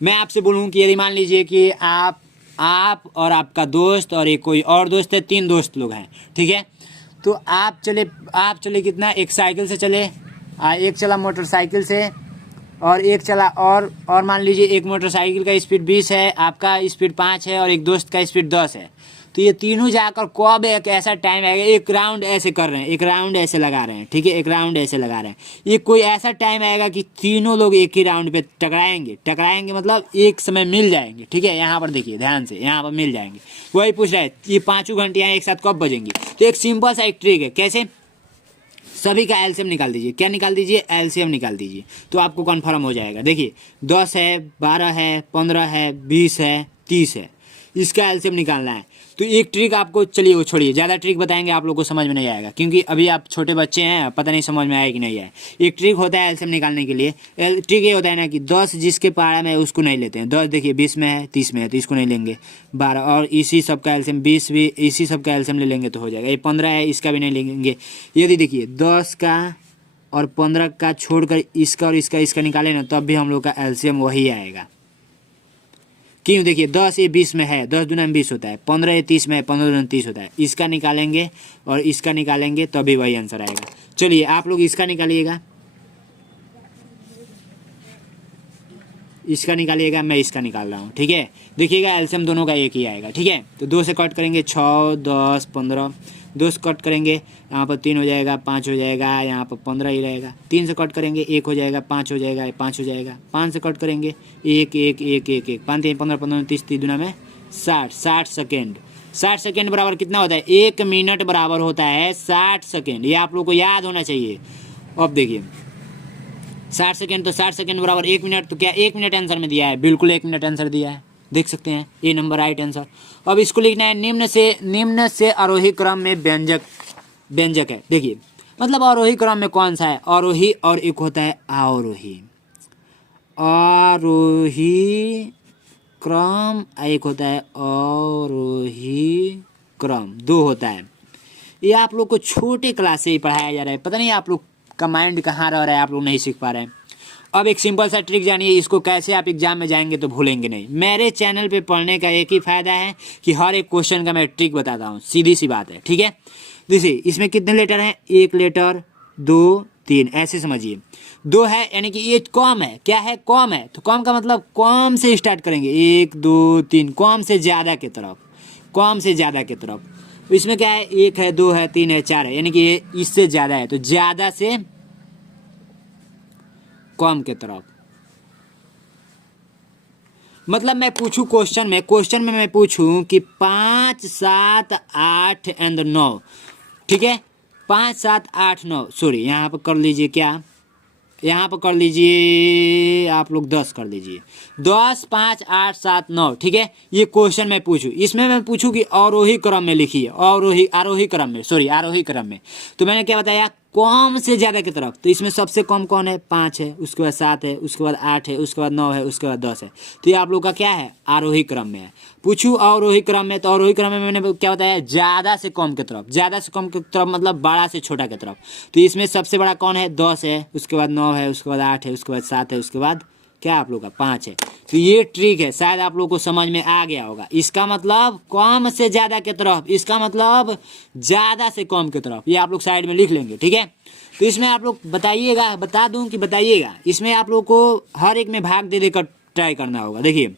मैं आपसे बोलूँ कि यदि मान लीजिए कि आप और आपका दोस्त और एक कोई और दोस्त है, 3 दोस्त लोग हैं। ठीक है, तो आप चले कितना? एक साइकिल से चले, एक चला मोटरसाइकिल से और एक चला और मान लीजिए एक मोटरसाइकिल का स्पीड 20 है, आपका स्पीड 5 है और एक दोस्त का स्पीड 10 है। तो ये तीनों जाकर कब एक ऐसा टाइम आएगा, एक राउंड ऐसे कर रहे हैं, एक राउंड ऐसे लगा रहे हैं। ठीक है, एक राउंड ऐसे लगा रहे हैं। ये कोई ऐसा टाइम आएगा कि तीनों लोग एक ही राउंड पे टकराएंगे मतलब एक समय मिल जाएंगे। ठीक है, यहाँ पर देखिए ध्यान से, यहाँ पर मिल जाएंगे। वही पूछ रहा है ये पाँचों घंटियाँ एक साथ कब बजेंगी। तो एक सिंपल सा एक ट्रिक है। कैसे? सभी का एलसीएम निकाल दीजिए। क्या निकाल दीजिए? एलसीएम निकाल दीजिए, तो आपको कन्फर्म हो जाएगा। देखिए 10 है, 12 है, 15 है, 20 है, 30 है, इसका एलसीएम निकालना है। तो एक ट्रिक आपको, चलिए वो छोड़िए, ज़्यादा ट्रिक बताएंगे आप लोग को समझ में नहीं आएगा, क्योंकि अभी आप छोटे बच्चे हैं, पता नहीं समझ में आए कि नहीं आए। एक ट्रिक होता है एलसीएम निकालने के लिए। ट्रिक ये होता है ना कि 10 जिसके पारा में है उसको नहीं लेते हैं। 10 देखिए 20 में है, 30 में है, तो इसको नहीं लेंगे। 12 और इसी सब का एलसीएम, 20 भी इसी सब का एलसीएम ले लेंगे तो हो जाएगा। ये 15 है, इसका भी नहीं लेंगे। यदि देखिए 10 का और 15 का छोड़कर इसका और इसका निकालें ना, तब भी हम लोग का एलसीएम वही आएगा। क्यों? देखिए 10 ये 20 में है, 10 दूना 20 होता है। 15 ये 30 में है, 15 दूना 30 होता है। इसका निकालेंगे और इसका निकालेंगे तभी वही आंसर आएगा। चलिए आप लोग इसका निकालिएगा, इसका निकालिएगा, मैं इसका निकाल रहा हूँ। ठीक है, देखिएगा एलसीएम दोनों का एक ही आएगा। ठीक है, तो 2 से कट करेंगे 6, 10, 15, 2 से कट करेंगे यहाँ पर 3 हो जाएगा, 5 हो जाएगा, यहाँ पर 15 ही रहेगा। 3 से कट करेंगे 1 हो जाएगा, 5 हो जाएगा, 5 हो जाएगा। 5 से कट करेंगे 1 1 1 1 1, 5 3 15 15 30 30 दूना में 60 सेकेंड। 60 सेकेंड बराबर कितना होता है? 1 मिनट बराबर होता है 60 सेकेंड। ये आप लोग को याद होना चाहिए। अब देखिए 60 सेकेंड, तो 60 सेकेंड बराबर 1 मिनट, तो क्या 1 मिनट आंसर में दिया है? बिल्कुल 1 मिनट आंसर दिया है, देख सकते हैं। ए नंबर राइट आंसर। अब इसको लिखना है निम्न से आरोही क्रम में व्यंजक व्यंजक है। देखिए मतलब अवरोही क्रम में कौन सा है, आरोही और एक होता है अवरोही। आरोही क्रम एक होता है अवरोही क्रम, दो होता है। ये आप लोग को छोटे क्लास से ही पढ़ाया जा रहा है, पता नहीं आप लोग का माइंड कहाँ रह रहा है, आप लोग नहीं सीख पा रहे हैं। अब एक सिंपल सा ट्रिक जानिए, इसको कैसे आप एग्जाम में जाएंगे तो भूलेंगे नहीं। मेरे चैनल पे पढ़ने का एक ही फ़ायदा है कि हर एक क्वेश्चन का मैं ट्रिक बताता हूँ, सीधी सी बात है, ठीक है। देखिए इसमें कितने लेटर हैं, एक लेटर, दो, तीन, ऐसे समझिए। दो है यानी कि ये कॉम है, क्या है, कॉम है। तो कॉम का मतलब कॉम से स्टार्ट करेंगे, एक दो तीन, कॉम से ज़्यादा की तरफ, कॉम से ज़्यादा की तरफ। इसमें क्या है, एक है, दो है, तीन है, चार है, यानी कि ये इससे ज़्यादा है, तो ज़्यादा से कॉम के तरफ। मतलब मैं पूछूं क्वेश्चन में मैं पूछूं कि 5, 7, 8 एंड 9, ठीक है, 5, 7, 8, 9, सॉरी यहाँ पर कर लीजिए, क्या यहाँ पर कर लीजिए आप लोग 10 कर लीजिए, 10, 5, 8, 7, 9, ठीक है। ये क्वेश्चन मैं पूछूं, इसमें मैं पूछूं कि आरोही क्रम में लिखिए, आरोही क्रम में, सॉरी आरोही क्रम में। तो मैंने क्या बताया, कम से ज़्यादा की तरफ। तो इसमें सबसे कम कौन है, 5 है, उसके बाद 7 है, उसके बाद 8 है, उसके बाद 9 है, उसके बाद 10 है। तो ये आप लोग का क्या है, आरोही क्रम में है। पूछूं आरोही क्रम में, तो आरोही क्रम में मैंने क्या बताया, ज़्यादा से कम की तरफ, ज़्यादा से कम की तरफ मतलब बड़ा से छोटा की तरफ। तो इसमें सबसे बड़ा कौन है, 10 है, उसके बाद 9 है, उसके बाद 8 है, उसके बाद 7 है, उसके बाद क्या आप लोग का 5 है। तो ये ट्रिक है, शायद आप लोग को समझ में आ गया होगा। इसका मतलब कम से ज़्यादा की तरफ, इसका मतलब ज़्यादा से कम की तरफ। ये आप लोग साइड में लिख लेंगे, ठीक है। तो इसमें आप लोग बताइएगा, बता दूं कि बताइएगा, इसमें आप लोग को हर एक में भाग दे देकर ट्राई करना होगा। देखिए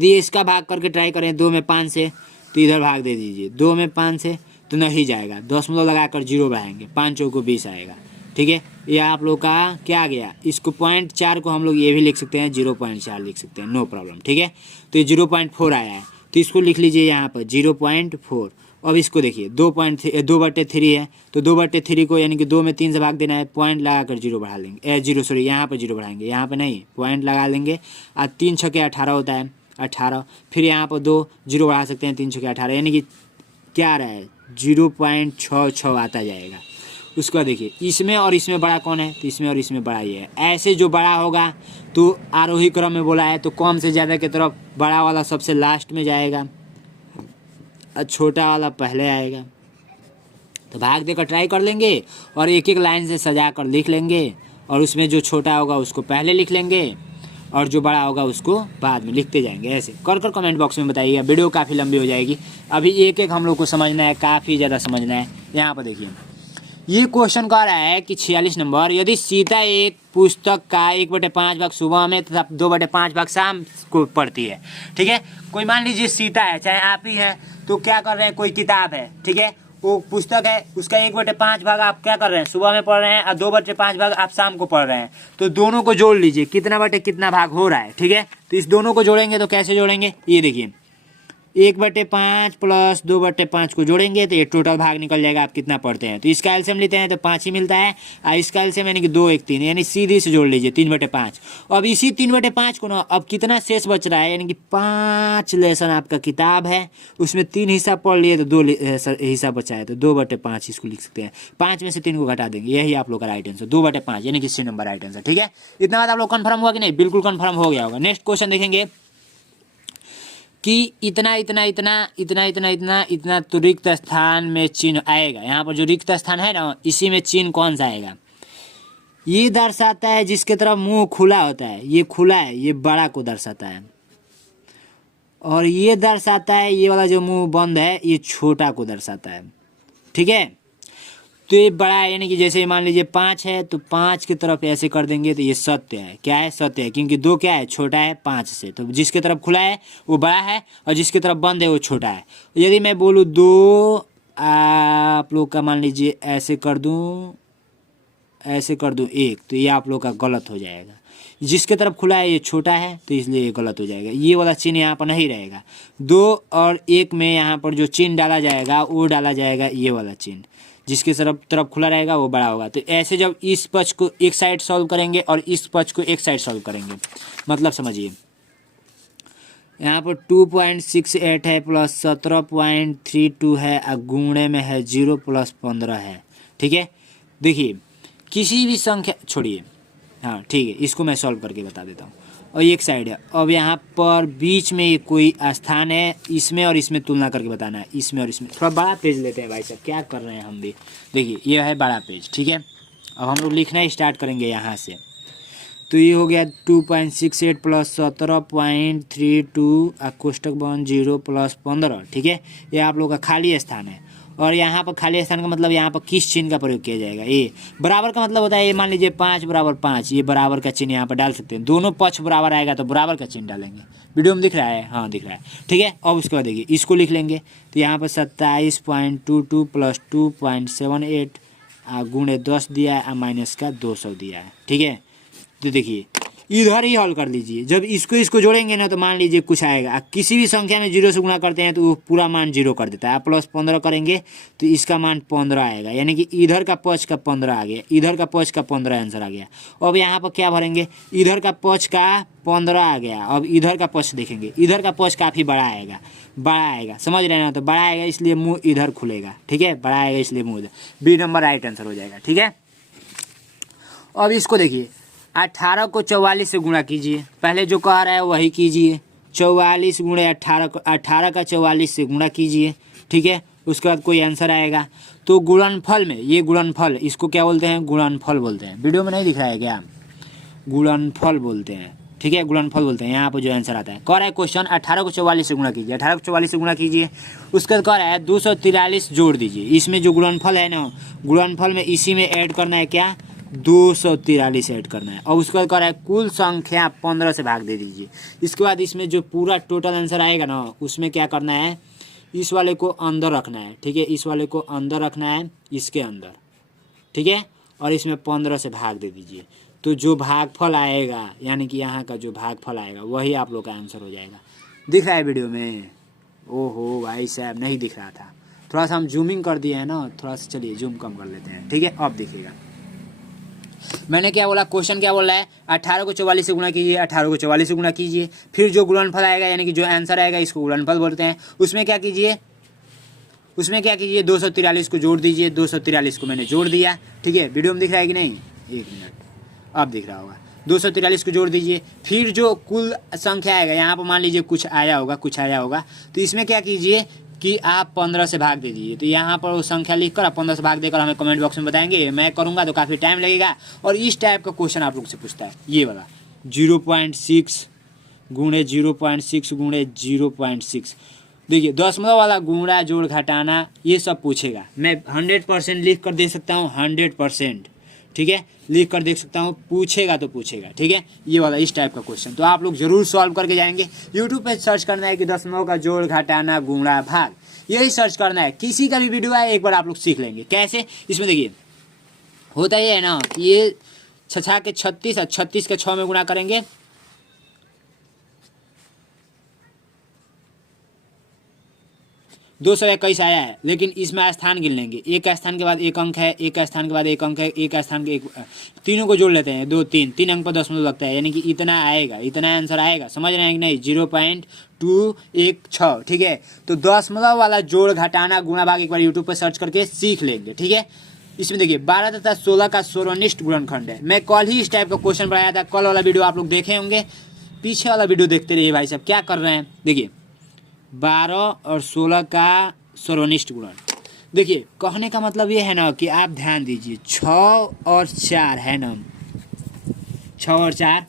ये इसका भाग करके ट्राई करें, 2 में 5 से, तो इधर भाग दे दीजिए, 2 में 5 से तो नहीं जाएगा, 10 लगाकर 0 बढ़ाएंगे, 5 चौको 20 आएगा, ठीक है। ये आप लोग का क्या आ गया, इसको 0.4 को हम लोग ये भी लिख सकते हैं, 0.4 लिख सकते हैं, नो प्रॉब्लम, ठीक है। तो ये 0.4 आया है, तो इसको लिख लीजिए यहाँ पर 0.4। अब इसको देखिए 2/3 है, तो 2/3 को यानी कि 2 में 3 से भाग देना है, पॉइंट लगा कर 0 बढ़ा लेंगे, 0 सॉरी यहाँ पर 0 बढ़ाएंगे, यहाँ पर नहीं, पॉइंट लगा लेंगे। और 3 छक्के 18 होता है, 18, फिर यहाँ पर 2 0 बढ़ा सकते हैं, 3 छक्के 18, यानी कि क्या आ रहा है, 0.66 आता जाएगा। उसके बाद देखिए इसमें और इसमें बड़ा कौन है, तो इसमें और इसमें बड़ा ये है। ऐसे जो बड़ा होगा तो आरोही क्रम में बोला है, तो कम से ज़्यादा की तरफ बड़ा वाला सबसे लास्ट में जाएगा और छोटा वाला पहले आएगा। तो भाग देकर ट्राई कर लेंगे और एक एक लाइन से सजा कर लिख लेंगे, और उसमें जो छोटा होगा उसको पहले लिख लेंगे और जो बड़ा होगा उसको बाद में लिखते जाएंगे। ऐसे कर कमेंट बॉक्स में बताइएगा, वीडियो काफ़ी लंबी हो जाएगी। अभी एक एक हम लोग को समझना है, काफ़ी ज़्यादा समझना है। यहाँ पर देखिए ये क्वेश्चन कह रहा है कि 46 नंबर, यदि सीता एक पुस्तक का 1/5 भाग सुबह में तथा 2/5 भाग शाम को पढ़ती है, ठीक है। कोई मान लीजिए सीता है, चाहे आप ही हैं, तो क्या कर रहे हैं, कोई किताब है, ठीक है, वो पुस्तक है, उसका 1/5 भाग आप क्या कर रहे हैं, सुबह में पढ़ रहे हैं, और 2/5 भाग आप शाम को पढ़ रहे हैं। तो दोनों को जोड़ लीजिए, कितना बटे कितना भाग हो रहा है, ठीक है। तो इस दोनों को जोड़ेंगे तो कैसे जोड़ेंगे, ये देखिए 1/5 प्लस 2/5 को जोड़ेंगे तो ये टोटल भाग निकल जाएगा, आप कितना पढ़ते हैं। तो इसका एलसीएम लेते हैं तो 5 ही मिलता है, और इसका एलसीएम यानी कि 2, 1, 3, यानी सीधे से जोड़ लीजिए 3/5। अब इसी 3/5 को ना, अब कितना शेष बच रहा है, यानी कि 5 लेसन आपका किताब है, उसमें 3 हिस्सा पढ़ लिए तो 2 हिस्सा बचा है, तो 2/5 इसको लिख सकते हैं। 5 में से 3 को घटा देंगे, यही आप लोग का राइट आंसर 2/5, यानी कि सी नंबर राइट आंसर, ठीक है। इतना बात आप लोग कन्फर्म हुआ कि नहीं, बिल्कुल कन्फर्म हो गया होगा। नेक्स्ट क्वेश्चन देखेंगे कि इतना इतना इतना इतना इतना इतना इतना तो रिक्त स्थान में चिन्ह आएगा। यहाँ पर जो रिक्त स्थान है ना, इसी में चिन्ह कौन सा आएगा, ये दर्शाता है जिसके तरफ मुंह खुला होता है, ये खुला है, ये बड़ा को दर्शाता है, और ये दर्शाता है, ये वाला जो मुंह बंद है, ये छोटा को दर्शाता है, ठीक है। तो ये बड़ा है, यानी कि जैसे मान लीजिए 5 है, तो 5 की तरफ ऐसे कर देंगे तो ये सत्य है, क्या है, सत्य है, क्योंकि 2 क्या है, छोटा है 5 से, तो जिसके तरफ खुला है वो बड़ा है, और जिसकी तरफ बंद है वो छोटा है। यदि मैं बोलूँ 2, आप लोग का मान लीजिए ऐसे कर दूँ, ऐसे कर दूँ 1, तो ये आप लोग का गलत हो जाएगा। जिसके तरफ खुला है ये छोटा है, तो इसलिए ये गलत हो जाएगा, ये वाला चिन्ह यहाँ पर नहीं रहेगा। 2 और 1 में यहाँ पर जो चिन्ह डाला जाएगा वो डाला जाएगा ये वाला चिन्ह, जिसके तरफ खुला रहेगा वो बड़ा होगा। तो ऐसे जब इस पक्ष को एक साइड सॉल्व करेंगे और इस पक्ष को एक साइड सॉल्व करेंगे, मतलब समझिए यहाँ पर 2.68 है प्लस 17.32 है और गुणे में है 0 प्लस 15 है। ठीक है, देखिए किसी भी संख्या छोड़िए, हाँ ठीक है, इसको मैं सॉल्व करके बता देता हूँ। और एक साइड है, अब यहाँ पर बीच में कोई स्थान है, इसमें और इसमें तुलना करके बताना है, इसमें और इसमें। थोड़ा बड़ा पेज लेते हैं भाई साहब, क्या कर रहे हैं हम भी। देखिए ये है बड़ा पेज, ठीक है। अब हम लोग लिखना स्टार्ट करेंगे यहाँ से। तो ये हो गया 2.68 प्लस 17.32 कोष्टक बन 0 प्लस 15। ठीक है, ये आप लोग का खाली स्थान है। और यहाँ पर खाली स्थान का मतलब यहाँ पर किस चिन्ह का प्रयोग किया जाएगा। ये बराबर का मतलब होता है, ये मान लीजिए 5 बराबर 5, ये बराबर का चिन्ह यहाँ पर डाल सकते हैं। दोनों पक्ष बराबर आएगा तो बराबर का चिन्ह डालेंगे। वीडियो में दिख रहा है, हाँ दिख रहा है। ठीक है, अब उसके बाद देखिए इसको लिख लेंगे। तो यहाँ पर 27.22 प्लस 2.78 गुणे 10 दिया है, माइनस का 200 दिया है। ठीक है, तो देखिए इधर ही हल कर लीजिए। जब इसको जोड़ेंगे ना तो मान लीजिए कुछ आएगा, किसी भी संख्या में 0 से गुणा करते हैं तो वो पूरा मान 0 कर देता है। आप प्लस 15 करेंगे तो इसका मान 15 आएगा, यानी कि इधर का पक्ष का 15 आ गया, इधर का पक्ष का 15 आंसर आ गया। अब यहाँ पर क्या भरेंगे, इधर का पक्ष का 15 आ गया। अब इधर का पक्ष देखेंगे, इधर का पक्ष काफ़ी बड़ा आएगा, समझ रहे हैं ना। तो बड़ा आएगा इसलिए मुँह इधर खुलेगा। ठीक है, बड़ा आएगा इसलिए मुँह इधर, बी नंबर राइट आंसर हो जाएगा। ठीक है, अब इसको देखिए 18 को 44 से गुणा कीजिए। पहले जो कह रहा है वही कीजिए, 44 गुणे 18 का 44 से गुणा कीजिए। ठीक है, उसके बाद कोई आंसर आएगा। तो गुणनफल में, ये गुणनफल, इसको क्या बोलते हैं, गुणनफल बोलते हैं। वीडियो में नहीं दिख रहा है क्या, गुणनफल बोलते हैं। ठीक है, गुणनफल बोलते हैं। यहाँ पर जो आंसर आता है, कह रहा है क्वेश्चन 18 को 44 से गुणा कीजिए, 18 को 44 से गुणा कीजिए। उसके बाद कह रहा है 243 जोड़ दीजिए। इसमें जो गुणनफल है ना, गुणनफल में इसी में ऐड करना है क्या, 243 ऐड करना है। और उसके बाद कह रहा है कुल संख्या 15 से भाग दे दीजिए। इसके बाद इसमें जो पूरा टोटल आंसर आएगा ना, उसमें क्या करना है, इस वाले को अंदर रखना है। ठीक है, इस वाले को अंदर रखना है, इसके अंदर। ठीक है, और इसमें 15 से भाग दे दीजिए। तो जो भागफल आएगा, यानी कि यहाँ का जो भागफल आएगा वही आप लोग का आंसर हो जाएगा। दिख रहा है वीडियो में? ओहो भाई साहब, नहीं दिख रहा था। थोड़ा सा हम जूमिंग कर दिए हैं ना, थोड़ा सा, चलिए जूम कम कर लेते हैं। ठीक है, अब देखिएगा मैंने क्या बोला, क्वेश्चन क्या बोल रहा है, 18 को 44 से गुणा कीजिए, 18 को 44 से गुणा कीजिए। फिर जो गुणनफल आएगा, यानी कि जो आंसर आएगा, इसको गुणनफल बोलते हैं। उसमें क्या कीजिए, 243 को जोड़ दीजिए। 243 को मैंने जोड़ दिया। ठीक है, वीडियो में दिख रहा है कि नहीं, एक मिनट, अब दिख रहा होगा। 243 को जोड़ दीजिए। फिर जो कुल संख्या आएगा, यहाँ पर मान लीजिए कुछ आया होगा, तो इसमें क्या कीजिए कि आप 15 से भाग दे दीजिए। तो यहाँ पर वो संख्या लिखकर आप 15 से भाग देकर हमें कमेंट बॉक्स में बताएंगे। मैं करूँगा तो काफ़ी टाइम लगेगा। और इस टाइप का क्वेश्चन आप लोग से पूछता है, ये वाला 0.6 गुणे 0.6 गुणे 0.6। देखिए दशमलव वाला गुणा जोड़ घटाना ये सब पूछेगा। मैं 100% लिख कर दे सकता हूँ, 100%। ठीक है, लिख कर देख सकता हूँ, पूछेगा तो पूछेगा। ठीक है, ये वाला इस टाइप का क्वेश्चन तो आप लोग जरूर सॉल्व करके जाएंगे। यूट्यूब पे सर्च करना है कि दशमलव का जोड़ घटाना गुणा भाग, यही सर्च करना है। किसी का भी वीडियो है, एक बार आप लोग सीख लेंगे कैसे। इसमें देखिए होता ये है ना कि ये 6 के 36 और 36 के 6 में गुणा करेंगे, 221 आया है। लेकिन इसमें स्थान गिन लेंगे, एक स्थान के बाद एक अंक है, एक स्थान के बाद एक अंक है, एक स्थान के एक, तीनों को जोड़ लेते हैं, 2 3 अंक पर दशमलव लगता है, यानी कि इतना आएगा, इतना आंसर आएगा। समझ रहे हैं कि नहीं, 0.216। ठीक है, तो दशमलव वाला जोड़ घटाना गुणा भाग एक बार यूट्यूब पर सर्च करके सीख लेंगे। ठीक है, इसमें देखिए 12 तथा 16 का सर्वनिष्ठ गुणनखंड है। मैं कल ही इस टाइप का क्वेश्चन पढ़ाया था, कल वाला वीडियो आप लोग देखे होंगे, पीछे वाला वीडियो देखते रहिए भाई साहब। क्या कर रहे हैं, देखिए 12 और 16 का सर्वनिष्ठ गुणन। देखिए कहने का मतलब ये है ना कि आप ध्यान दीजिए, 6 और 4 है ना, 6 और 4,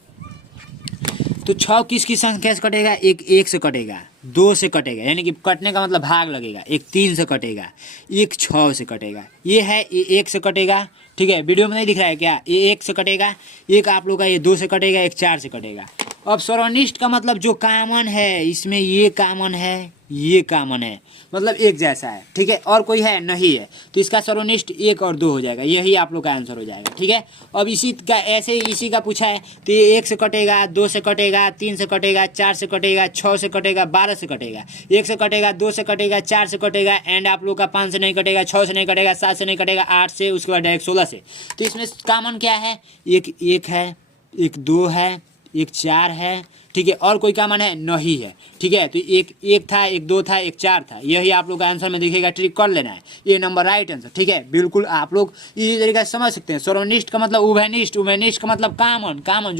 तो 6 किसकी संख्या से कटेगा, एक 1 से कटेगा, 2 से कटेगा, यानी कि कटने का मतलब भाग लगेगा, एक 3 से कटेगा, एक 6 से कटेगा, ये है ये 1 से कटेगा। ठीक है, वीडियो में नहीं दिख रहा है क्या, ये 1 से कटेगा, एक आप लोग का ये 2 से कटेगा, एक 4 से कटेगा। अब सर्वनिष्ठ का मतलब जो कॉमन है, इसमें ये कॉमन है, ये कॉमन है, मतलब एक जैसा है। ठीक है, और कोई है नहीं है, तो इसका सर्वनिष्ठ 1 और 2 हो जाएगा, यही आप लोग का आंसर हो जाएगा। ठीक है, अब इसी का ऐसे ही इसी का पूछा है, तो ये 1 से कटेगा, 2 से कटेगा, 3 से कटेगा, 4 से कटेगा, 6 से कटेगा, 12 से कटेगा, 1 से कटेगा, 2 से कटेगा, 4 से कटेगा, एंड आप लोग का 5 से नहीं कटेगा, 6 से नहीं कटेगा, 7 से नहीं कटेगा, 8 से, उसके बाद डायरेक्ट 16 से। तो इसमें कॉमन क्या है, एक 1 है, एक 2 है, एक 4 है, ठीक है, और कोई कॉमन है नहीं है। ठीक है, तो एक था, एक 2 था, एक 4 था, यही आप लोग का आंसर में दिखेगा, ट्रिक कर लेना है, ये नंबर राइट आंसर। ठीक है, बिल्कुल आप लोग इसी तरीके से समझ सकते हैं। सर्वनिष्ठ का मतलब उभयनिष्ठ, उभयनिष्ठ का मतलब कॉमन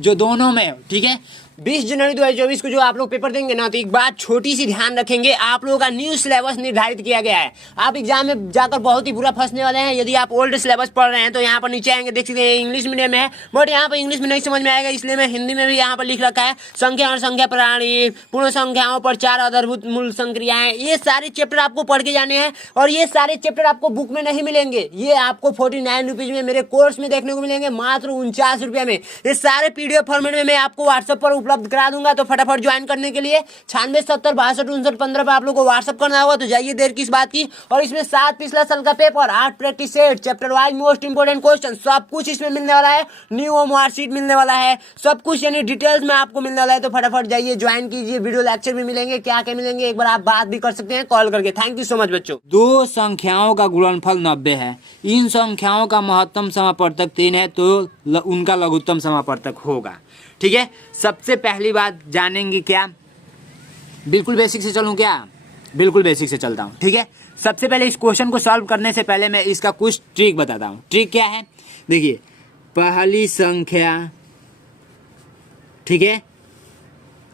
जो दोनों में हो। ठीक है, 20 जनवरी 2024 को जो आप लोग पेपर देंगे ना, तो एक बात छोटी सी ध्यान रखेंगे, आप लोगों का न्यू सिलेबस निर्धारित किया गया है। आप एग्जाम में जाकर बहुत ही बुरा फंसने वाले हैं यदि आप ओल्ड सिलेबस पढ़ रहे हैं। तो यहाँ पर नीचे आएंगे, देख सकते हैं इंग्लिश मीडियम में है, बट यहाँ पर इंग्लिश में नहीं समझ में आएगा, इसलिए मैं हिंदी में भी यहाँ पर लिख रखा है। संख्या और संख्या प्रणाली, पूर्ण संख्याओं पर 4 आधारभूत मूल संक्रियाएं, ये सारे चैप्टर आपको पढ़ के जाने हैं। और ये सारे चैप्टर आपको बुक में नहीं मिलेंगे, ये आपको 49 रुपीज में मेरे कोर्स में देखने को मिलेंगे, मात्र 49 रुपये में। ये सारे PDF फॉर्मेट में मैं आपको व्हाट्सएप पर उपलब्ध करा दूंगा। तो फटाफट ज्वाइन करने के लिए 96 70 62 59 15 पर आप लोग को व्हाट्सएप करना होगा। तो जाइए, देर किस बात की। और इसमें 7 पिछला साल का paper, 8 practice set, chapter wise most important question, सब कुछ इसमें मिलने वाला है। न्यू मार्कशीट मिलने वाला है, सब कुछ यानी डिटेल्स में आपको मिलने वाला है। तो फटाफट जाइए, ज्वाइन कीजिए। वीडियो लेक्चर भी मिलेंगे, क्या क्या मिलेंगे एक बार आप बात भी कर सकते हैं कॉल करके। थैंक यू सो मच बच्चों। 2 संख्याओं का गुणनफल 90 है, इन संख्याओं का महत्तम समापवर्तक 3 है, तो उनका लघुत्तम समापवर्तक होगा। ठीक है, सबसे पहली बात जानेंगे क्या, बिल्कुल बेसिक से चलूं क्या, बिल्कुल बेसिक से चलता हूं। ठीक है, सबसे पहले इस क्वेश्चन को सॉल्व करने से पहले मैं इसका कुछ ट्रिक बताता हूं। ट्रिक क्या है, देखिए, पहली संख्या, ठीक है,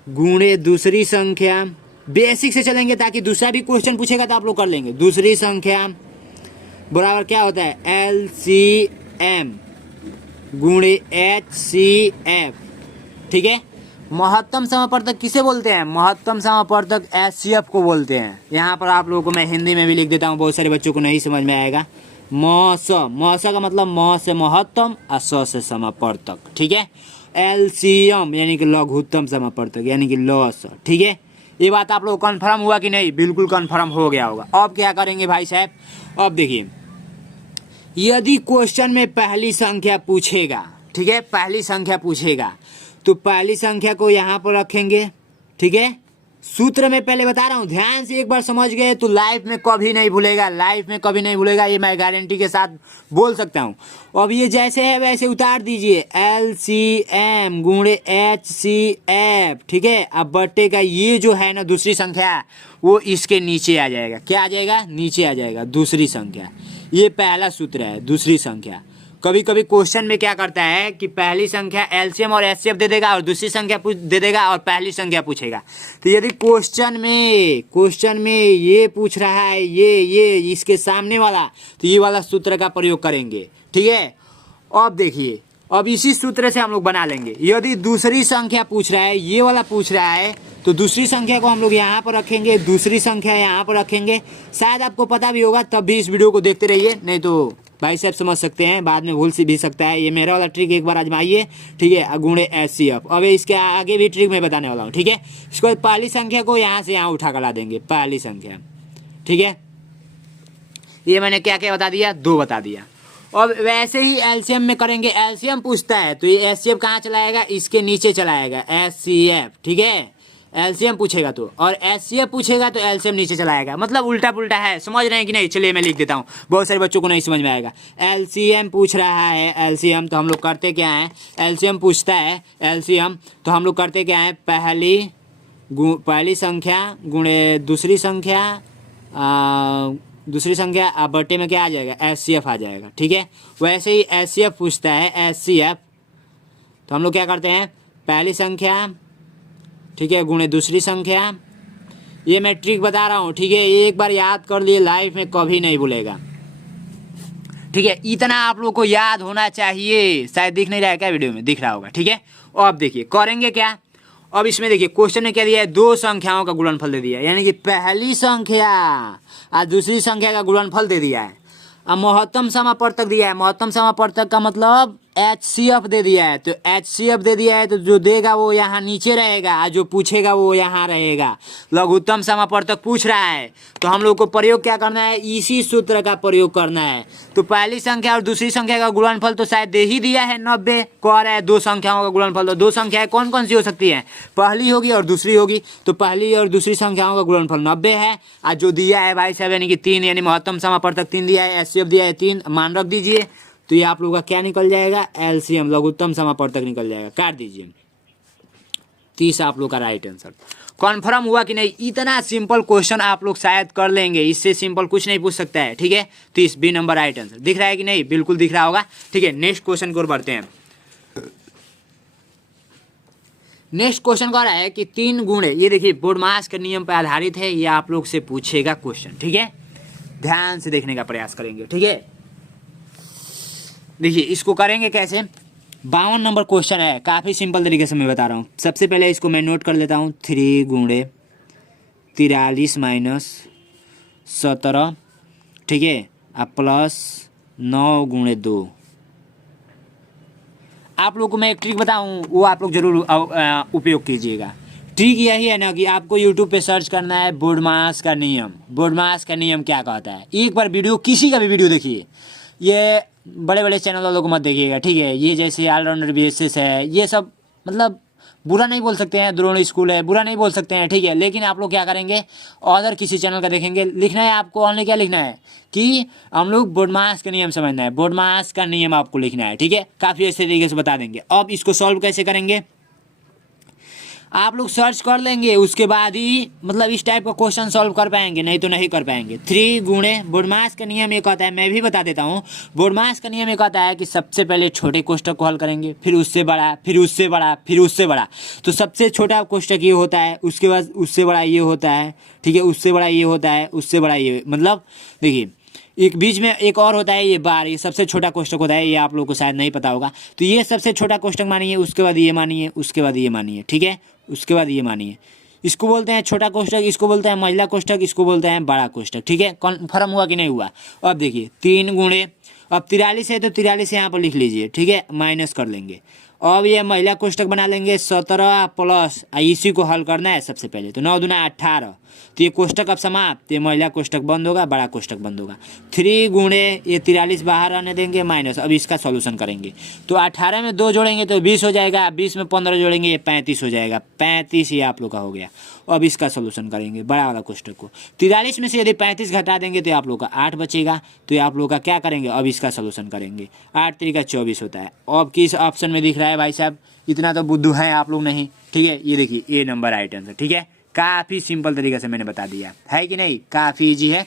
गुणे दूसरी संख्या, बेसिक से चलेंगे ताकि दूसरा भी क्वेश्चन पूछेगा तो आप लोग कर लेंगे। दूसरी संख्या बराबर क्या होता है, LCM गुणे HCF। ठीक है, महत्तम समापवर्तक किसे बोलते हैं, महत्तम समापवर्तक HCF को बोलते हैं। यहाँ पर आप लोगों को मैं हिंदी में भी लिख देता हूँ, बहुत सारे बच्चों को नहीं समझ में आएगा। मस का मतलब म से महत्तम और स से समापवर्तक। ठीक है, LCM यानी कि लघुत्तम समापवर्तक यानी कि लस। ठीक है, ये बात आप लोग कन्फर्म हुआ कि नहीं, बिल्कुल कन्फर्म हो गया होगा। अब क्या करेंगे भाई साहब, अब देखिए, यदि क्वेश्चन में पहली संख्या पूछेगा, ठीक है, पहली संख्या पूछेगा, तो पहली संख्या को यहाँ पर रखेंगे। ठीक है, सूत्र में पहले बता रहा हूँ, ध्यान से एक बार समझ गए तो लाइफ में कभी नहीं भूलेगा, लाइफ में कभी नहीं भूलेगा, ये मैं गारंटी के साथ बोल सकता हूँ। अब ये जैसे है वैसे उतार दीजिए, LCM गुणे HCF। ठीक है, अब बट्टे का ये जो है ना दूसरी संख्या, वो इसके नीचे आ जाएगा। क्या आ जाएगा, नीचे आ जाएगा दूसरी संख्या। ये पहला सूत्र है, दूसरी संख्या। कभी कभी क्वेश्चन में क्या करता है कि पहली संख्या LCM और HCF दे देगा और दूसरी संख्या दे देगा और पहली संख्या पूछेगा। तो यदि क्वेश्चन में ये पूछ रहा है, ये इसके सामने वाला, तो ये वाला सूत्र का प्रयोग करेंगे। ठीक है, अब देखिए, अब इसी सूत्र से हम लोग बना लेंगे। यदि दूसरी संख्या पूछ रहा है, ये वाला पूछ रहा है, तो दूसरी संख्या को हम लोग यहाँ पर रखेंगे, दूसरी संख्या यहाँ पर रखेंगे। शायद आपको पता भी होगा, तब भी इस वीडियो को देखते रहिए, नहीं तो भाई साहब समझ सकते हैं, बाद में भूल सी भी सकता है। ये मेरा वाला ट्रिक एक बार आजमाइए। ठीक है, गुणे HCF। अब इसके आगे भी ट्रिक मैं बताने वाला हूँ। ठीक है, इसको बाद पहली संख्या को यहाँ से यहाँ उठा कर ला देंगे, पहली संख्या। ठीक है, ये मैंने क्या क्या बता दिया, 2 बता दिया। अब वैसे ही LCM में करेंगे, LCM पूछता है तो ये HCF कहाँ चलाएगा, इसके नीचे चलाएगा, HCF। ठीक है, LCM पूछेगा तो, और HCF पूछेगा तो LCM नीचे चलाएगा, मतलब उल्टा पुल्टा है। समझ रहे हैं कि नहीं, चलिए मैं लिख देता हूँ, बहुत सारे बच्चों को नहीं समझ में आएगा। LCM पूछ रहा है, LCM, तो हम लोग करते क्या है, LCM पूछता है LCM, तो हम लोग करते क्या है, पहली संख्या गुणे दूसरी संख्या बट्टे में क्या आ जाएगा, HCF आ जाएगा। ठीक है, वैसे ही HCF पूछता है, HCF, तो हम लोग क्या करते हैं, पहली संख्या, ठीक है, गुणे दूसरी संख्या। ये मैं ट्रिक बता रहा हूँ। ठीक है, एक बार याद कर लिए, लाइफ में कभी नहीं भूलेगा। ठीक है, इतना आप लोग को याद होना चाहिए। शायद दिख नहीं रहा है क्या, वीडियो में दिख रहा होगा। ठीक है, अब देखिए करेंगे क्या, अब इसमें देखिए क्वेश्चन में क्या दिया है, 2 संख्याओं का गुणनफल दे दिया है, यानी कि पहली संख्या और दूसरी संख्या का गुणनफल दे दिया है। अब महत्तम समापवर्तक दिया है, महत्तम समापवर्तक का मतलब HCF दे दिया है। तो HCF दे दिया है, तो जो देगा वो यहाँ नीचे रहेगा और जो पूछेगा वो यहाँ रहेगा। लघुत्तम समापवर्तक पूछ रहा है, तो हम लोग को प्रयोग क्या करना है, इसी सूत्र का प्रयोग करना है। तो पहली संख्या और दूसरी संख्या का गुणनफल तो शायद दे ही दिया है, 90 कह रहा है। 2 संख्याओं का गुणनफल, तो 2 संख्याएं कौन कौन सी हो सकती हैं, पहली होगी और दूसरी होगी। तो पहली और दूसरी संख्याओं का गुणनफल 90 है, और जो दिया है भाई साहब यानी कि 3, यानी महत्तम समापवर्तक 3 दिया है, HCF दिया है 3, मान रख दीजिए। तो ये आप लोगों का क्या निकल जाएगा, LCM लघुत्तम समापवर्तक निकल जाएगा। काट दीजिए। 30 आप लोग का राइट आंसर। कॉन्फर्म हुआ कि नहीं? इतना सिंपल क्वेश्चन आप लोग शायद कर लेंगे, इससे सिंपल कुछ नहीं पूछ सकता है। ठीक है, 30 बी नंबर राइट आंसर। दिख रहा है कि नहीं? बिल्कुल दिख रहा होगा। ठीक है, नेक्स्ट क्वेश्चन की ओर बढ़ते हैं। नेक्स्ट क्वेश्चन कह रहा है कि 3 गुणे, ये देखिए बोडमास के नियम पर आधारित है, ये आप लोग से पूछेगा क्वेश्चन। ठीक है, ध्यान से देखने का प्रयास करेंगे। ठीक है, देखिए इसको करेंगे कैसे। 52 नंबर क्वेश्चन है, काफ़ी सिंपल तरीके से मैं बता रहा हूँ। सबसे पहले इसको मैं नोट कर लेता हूँ। 3 गुणे 43 माइनस 17, ठीक है, अब प्लस 9 गुणे 2। आप लोग को मैं एक ट्रिक बताऊँ, वो आप लोग जरूर उपयोग कीजिएगा। ट्रिक यही है ना कि आपको यूट्यूब पे सर्च करना है बोडमास का नियम। बोडमास का नियम क्या कहता है, एक बार वीडियो, किसी का भी वीडियो देखिए। ये बड़े बड़े चैनल वालों को मत देखिएगा। ठीक है, ये जैसे ऑलराउंडर बेसिस है, ये सब मतलब बुरा नहीं बोल सकते हैं, द्रोण स्कूल है, बुरा नहीं बोल सकते हैं। ठीक है, लेकिन आप लोग क्या करेंगे, अदर किसी चैनल का देखेंगे। लिखना है आपको ऑनली, क्या लिखना है कि हम लोग बोडमास का नियम समझना है, बोडमास का नियम आपको लिखना है। ठीक है, काफ़ी अच्छे तरीके से बता देंगे। अब इसको सॉल्व कैसे करेंगे, आप लोग सर्च कर लेंगे, उसके बाद ही मतलब इस टाइप का क्वेश्चन सॉल्व कर पाएंगे, नहीं तो नहीं कर पाएंगे। 3 गुणे, बोडमास का नियम ये कहता है, मैं भी बता देता हूँ। बोडमास का नियम ये कहता है कि सबसे पहले छोटे कोष्ठक को हल करेंगे, फिर उससे बड़ा, फिर उससे बड़ा, फिर उससे बड़ा। तो सबसे छोटा कोष्ठक ये होता है, उसके बाद उससे बड़ा ये होता है। ठीक है, उससे बड़ा ये होता है, उससे बड़ा ये, मतलब देखिए एक बीच में एक और होता है ये बार, ये सबसे छोटा कोष्ठक होता है, ये आप लोगों को शायद नहीं पता होगा। तो ये सबसे छोटा कोष्ठक मानिए, उसके बाद ये मानिए, उसके बाद ये मानिए। ठीक है, उसके बाद ये मानिए। इसको बोलते हैं छोटा कोष्ठक, इसको बोलते हैं महिला कोष्ठक, इसको बोलते हैं बड़ा कोष्ठक। ठीक है, कन्फर्म हुआ कि नहीं हुआ? अब देखिए 3 गुणे, अब 43 है तो 43 यहाँ पर लिख लीजिए। ठीक है, माइनस कर लेंगे। अब ये महिला कोष्ठक बना लेंगे 17 प्लस, इसी को हल करना है सबसे पहले। तो 9 दूना 18, तो ये कोष्ठक अब समाप्त, ये महिला कोष्ठक बंद होगा, बड़ा कोष्ठक बंद होगा। 3 गुणे, ये 43 बाहर आने देंगे, माइनस। अब इसका सॉल्यूशन करेंगे तो 18 में 2 जोड़ेंगे तो 20 हो जाएगा, 20 में 15 जोड़ेंगे, ये 35 हो जाएगा। 35 ये आप लोग का हो गया। अब इसका सॉल्यूशन करेंगे बड़ा वाला कोष्ठक को। 43 में से यदि 35 घटा देंगे तो आप लोग का 8 बचेगा। तो आप लोग का क्या करेंगे, अब इसका सॉल्यूशन करेंगे। 8 3 का 24 होता है। अब किस ऑप्शन में दिख रहा है भाई साहब, इतना तो बुद्धू है आप लोग नहीं। ठीक है, ये देखिए ए नंबर राइट आंसर। ठीक है, काफ़ी सिंपल तरीके से मैंने बता दिया है कि नहीं, काफ़ी इजी है।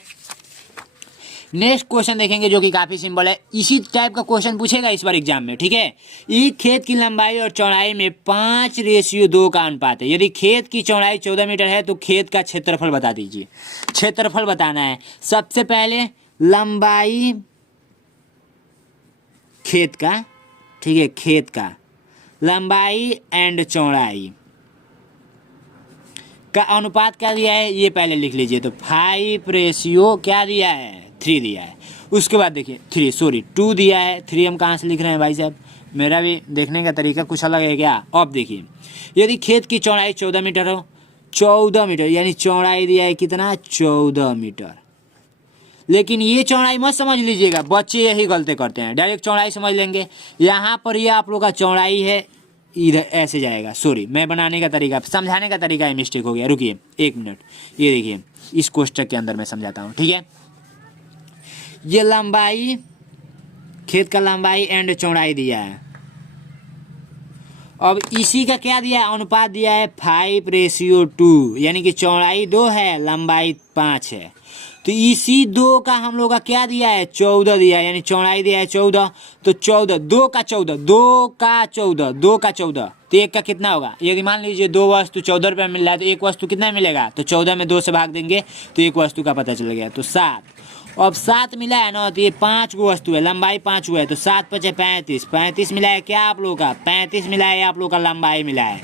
नेक्स्ट क्वेश्चन देखेंगे जो कि काफ़ी सिंपल है, इसी टाइप का क्वेश्चन पूछेगा इस बार एग्जाम में। ठीक है, एक खेत की लंबाई और चौड़ाई में 5:2 का अनुपात है। यदि खेत की चौड़ाई 14 मीटर है तो खेत का क्षेत्रफल बता दीजिए। क्षेत्रफल बताना है। सबसे पहले लंबाई खेत का, ठीक है, खेत का लंबाई एंड चौड़ाई का अनुपात क्या दिया है, ये पहले लिख लीजिए। तो 5 क्या दिया है, 3 दिया है। उसके बाद देखिए 2 दिया है। 3 हम कहाँ से लिख रहे हैं भाई साहब, मेरा भी देखने का तरीका कुछ अलग है क्या। अब देखिए यदि खेत की चौड़ाई 14 मीटर हो, 14 मीटर यानी चौड़ाई दिया है कितना, 14 मीटर। लेकिन ये चौड़ाई मत समझ लीजिएगा, बच्चे यही गलती करते हैं, डायरेक्ट चौड़ाई समझ लेंगे। यहाँ पर ये आप लोग का चौड़ाई है, इधर ऐसे जाएगा। सॉरी, मैं बनाने का तरीका, समझाने का तरीका ही मिस्टेक हो गया। रुकिए 1 मिनट, ये देखिए इस कोष्ठक के अंदर मैं समझाता हूँ। ठीक है, ये लंबाई, खेत का लंबाई एंड चौड़ाई दिया है। अब इसी का क्या दिया है, अनुपात दिया है 5:2, यानी कि चौड़ाई 2 है, लंबाई 5 है। तो इसी 2 का हम लोग का क्या दिया है, 14 दिया है, यानी चौड़ाई दिया है 14। तो 14, 2 का 14, 2 का 14, 2 का 14, तो 1 का कितना होगा। यदि मान लीजिए 2 वस्तु 14 रुपये मिल रहा है तो 1 वस्तु कितना मिलेगा, तो 14 में 2 से भाग देंगे तो 1 वस्तु का पता चल गया, तो 7। अब 7 मिला है ना, तो ये 5 गो वस्तु है, लंबाई 5 हुआ है, तो 7 × 35, 35 मिला है क्या आप लोग का, 35 मिला है आप लोग का, लंबाई मिला है।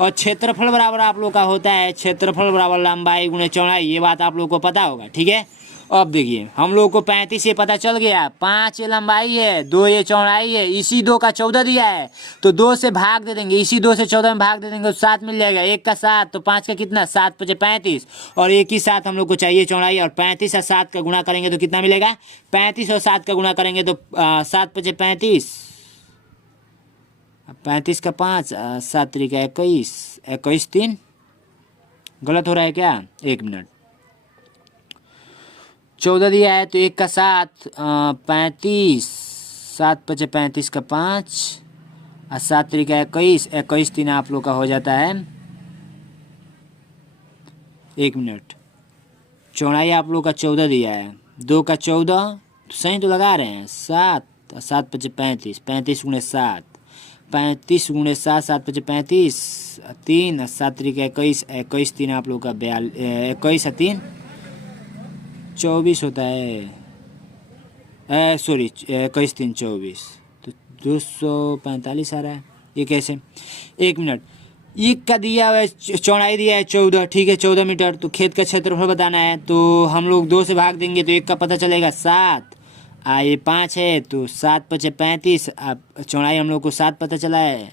और क्षेत्रफल बराबर आप लोग का होता है, क्षेत्रफल बराबर लंबाई गुणे चौड़ाई, ये बात आप लोग को पता होगा। ठीक है, अब देखिए हम लोग को 35 ये पता चल गया, 5 ये लंबाई है, 2 ये चौड़ाई है, इसी 2 का 14 दिया है, तो 2 से भाग दे देंगे, इसी 2 से 14 में भाग दे देंगे तो 7 मिल जाएगा। 1 का 7, तो 5 का कितना, 7 × 35, और एक ही साथ हम लोग को चाहिए चौड़ाई, और 35 और 7 का गुणा करेंगे तो कितना मिलेगा, 35 और 7 का गुणा करेंगे तो 7 × 35, 35 का 5, 7 × 21, 21 3, गलत हो रहा है क्या, 1 मिनट। 14 दिया है तो 1 का 7, 35, 7 × 35 का 5, और 7 × 21, 21 3 आप लोग का हो जाता है 1 मिनट। चौड़ाई आप लोग का 14 दिया है, 2 का 14 तो सही तो लगा रहे हैं। 7 7 पचे 35, 35 गुणे 7, 35 गुणे 7, 7 पचे 35, 3 7 त्रिक 21, 21 3 आप लोग का 21 3 24 होता है। सॉरी 21 3 24 तो 245 आ रहा है। ये कैसे? 1 मिनट। एक का दिया हुआ है, चौड़ाई दिया है 14, ठीक है 14 मीटर। तो खेत का क्षेत्रफल बताना है, तो हम लोग 2 से भाग देंगे तो 1 का पता चलेगा 7, ये 5 है तो 7 पचे 35। अब चौड़ाई हम लोग को 7 पता चला है,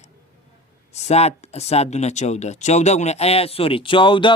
7 7 दूना 14, 14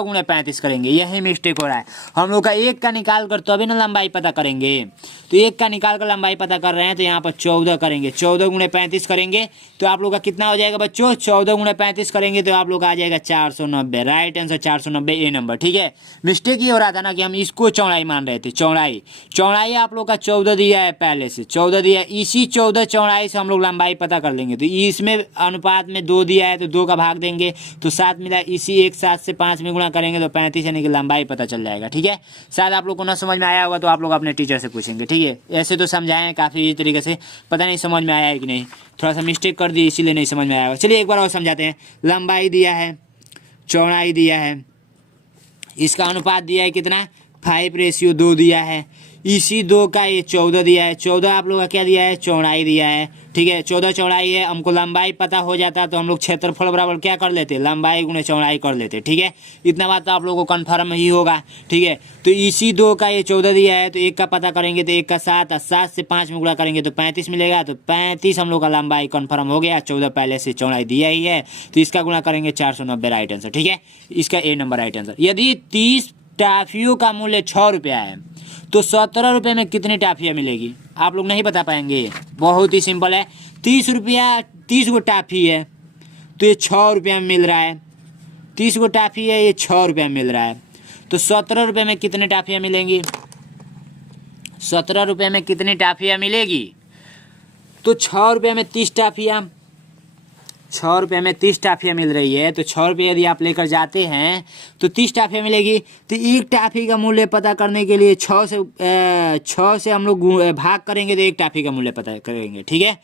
गुणे 35 करेंगे। यही मिस्टेक हो रहा है हम लोग का। 1 का निकाल कर तो अभी ना लंबाई पता करेंगे, तो 1 का निकाल कर लंबाई पता कर रहे हैं तो यहाँ पर 14 करेंगे। 14 गुणे 35 करेंगे तो आप लोग का कितना हो जाएगा बच्चों? 14 गुणे 35 करेंगे तो आप लोग का आ जाएगा 490। राइट आंसर 490 ए नंबर, ठीक है। मिस्टेक ये हो रहा था ना कि हम इसको चौड़ाई मान रहे थे। चौड़ाई आप लोग का 14 दिया है, पहले से 14 दिया है। इसी 14 चौड़ाई से हम लोग लंबाई पता कर लेंगे। तो इसमें अनुपात में 2 दिया है तो 2 का भाग देंगे तो 7 मिला। इसी एक 7 से 5 में गुणा करेंगे तो 35 यानी कि लंबाई पता चल जाएगा, ठीक है। शायद आप लोग को ना समझ में आया होगा तो आप लोग अपने टीचर से पूछेंगे, ठीक है। ऐसे तो समझाएं काफ़ी इस तरीके से, पता नहीं समझ में आया है कि नहीं, थोड़ा सा मिस्टेक कर दी इसीलिए नहीं समझ में आया होगा। चलिए एक बार और समझाते हैं। लंबाई दिया है, चौड़ाई दिया है, इसका अनुपात दिया है कितना? 5:2 दिया है। इसी 2 का ये 14 दिया है। 14 आप लोग का क्या दिया है? चौड़ाई दिया है, ठीक है। 14 चौड़ाई है, हमको लंबाई पता हो जाता तो हम लोग क्षेत्रफल बराबर क्या कर लेते? लंबाई गुणे चौड़ाई कर लेते, ठीक है। इतना बात तो आप लोगों को कन्फर्म ही होगा, ठीक है। तो इसी 2 का ये 14 दिया है तो 1 का पता करेंगे तो 1 का 7, 7 से 5 में गुणा करेंगे तो 35 मिलेगा। तो 35 हम लोग का लंबाई कन्फर्म हो गया। 14 पहले से चौड़ाई दिया ही है तो इसका गुणा करेंगे 490, राइट आंसर, ठीक है। इसका ए नंबर राइट आंसर। यदि 30 टाफियों का मूल्य 6 रुपया है तो 17 रुपये में कितनी टाफियाँ मिलेगी? आप लोग नहीं बता पाएंगे, बहुत ही सिंपल है। 30 रुपया, 30 गो टाफी है तो ये 6 रुपया में मिल रहा है। 30 गो टाफी है, ये 6 रुपया में मिल रहा है। तो 17 रुपये में कितनी टाफियाँ मिलेंगी? 17 रुपये में कितनी टाफियाँ मिलेगी? तो 6 रुपये में 30 टाफियाँ, 6 रुपये में 30 टाफियाँ मिल रही है। तो 6 रुपये यदि आप लेकर जाते हैं तो 30 टाफियाँ मिलेगी। तो एक टाफी का मूल्य पता करने के लिए 6 से हम लोग भाग करेंगे तो एक टाफी का मूल्य पता करेंगे, ठीक है।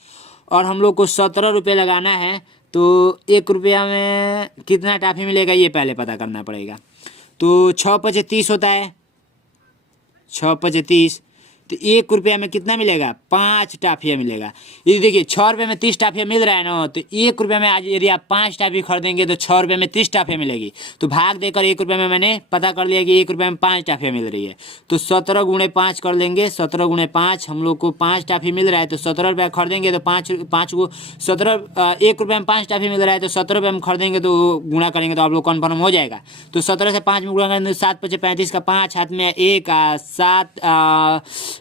और हम लोग को 17 रुपये लगाना है तो 1 रुपया में कितना टाफी मिलेगा ये पहले पता करना पड़ेगा। तो 6 पचे 30 होता है, 6 पचे 30 तो 1 रुपया में कितना मिलेगा? 5 टाफियाँ मिलेगा। ये देखिए 6 रुपये में 30 टाफियाँ मिल रहा है ना, तो 1 रुपये में आज यदि आप 5 टाफी खरीदेंगे तो 6 रुपये में 30 टाफियाँ मिलेगी। तो भाग देकर 1 रुपये में मैंने पता कर लिया कि 1 रुपये में 5 टाफियाँ मिल रही है। तो 17 गुणे 5 कर लेंगे। 17 गुणे 5 हम लोग को 5 टाफी मिल रहा है तो 17 रुपये खरीदेंगे तो 5 को 17 1 रुपये में 5 टाफी मिल रहा है तो 17 रुपये में खरीदेंगे तो गुणा करेंगे तो आप लोग कन्फर्म हो जाएगा। तो 17 से 5 में गुणा करेंगे 7 पचे 35 का 5 हाथ में 1 7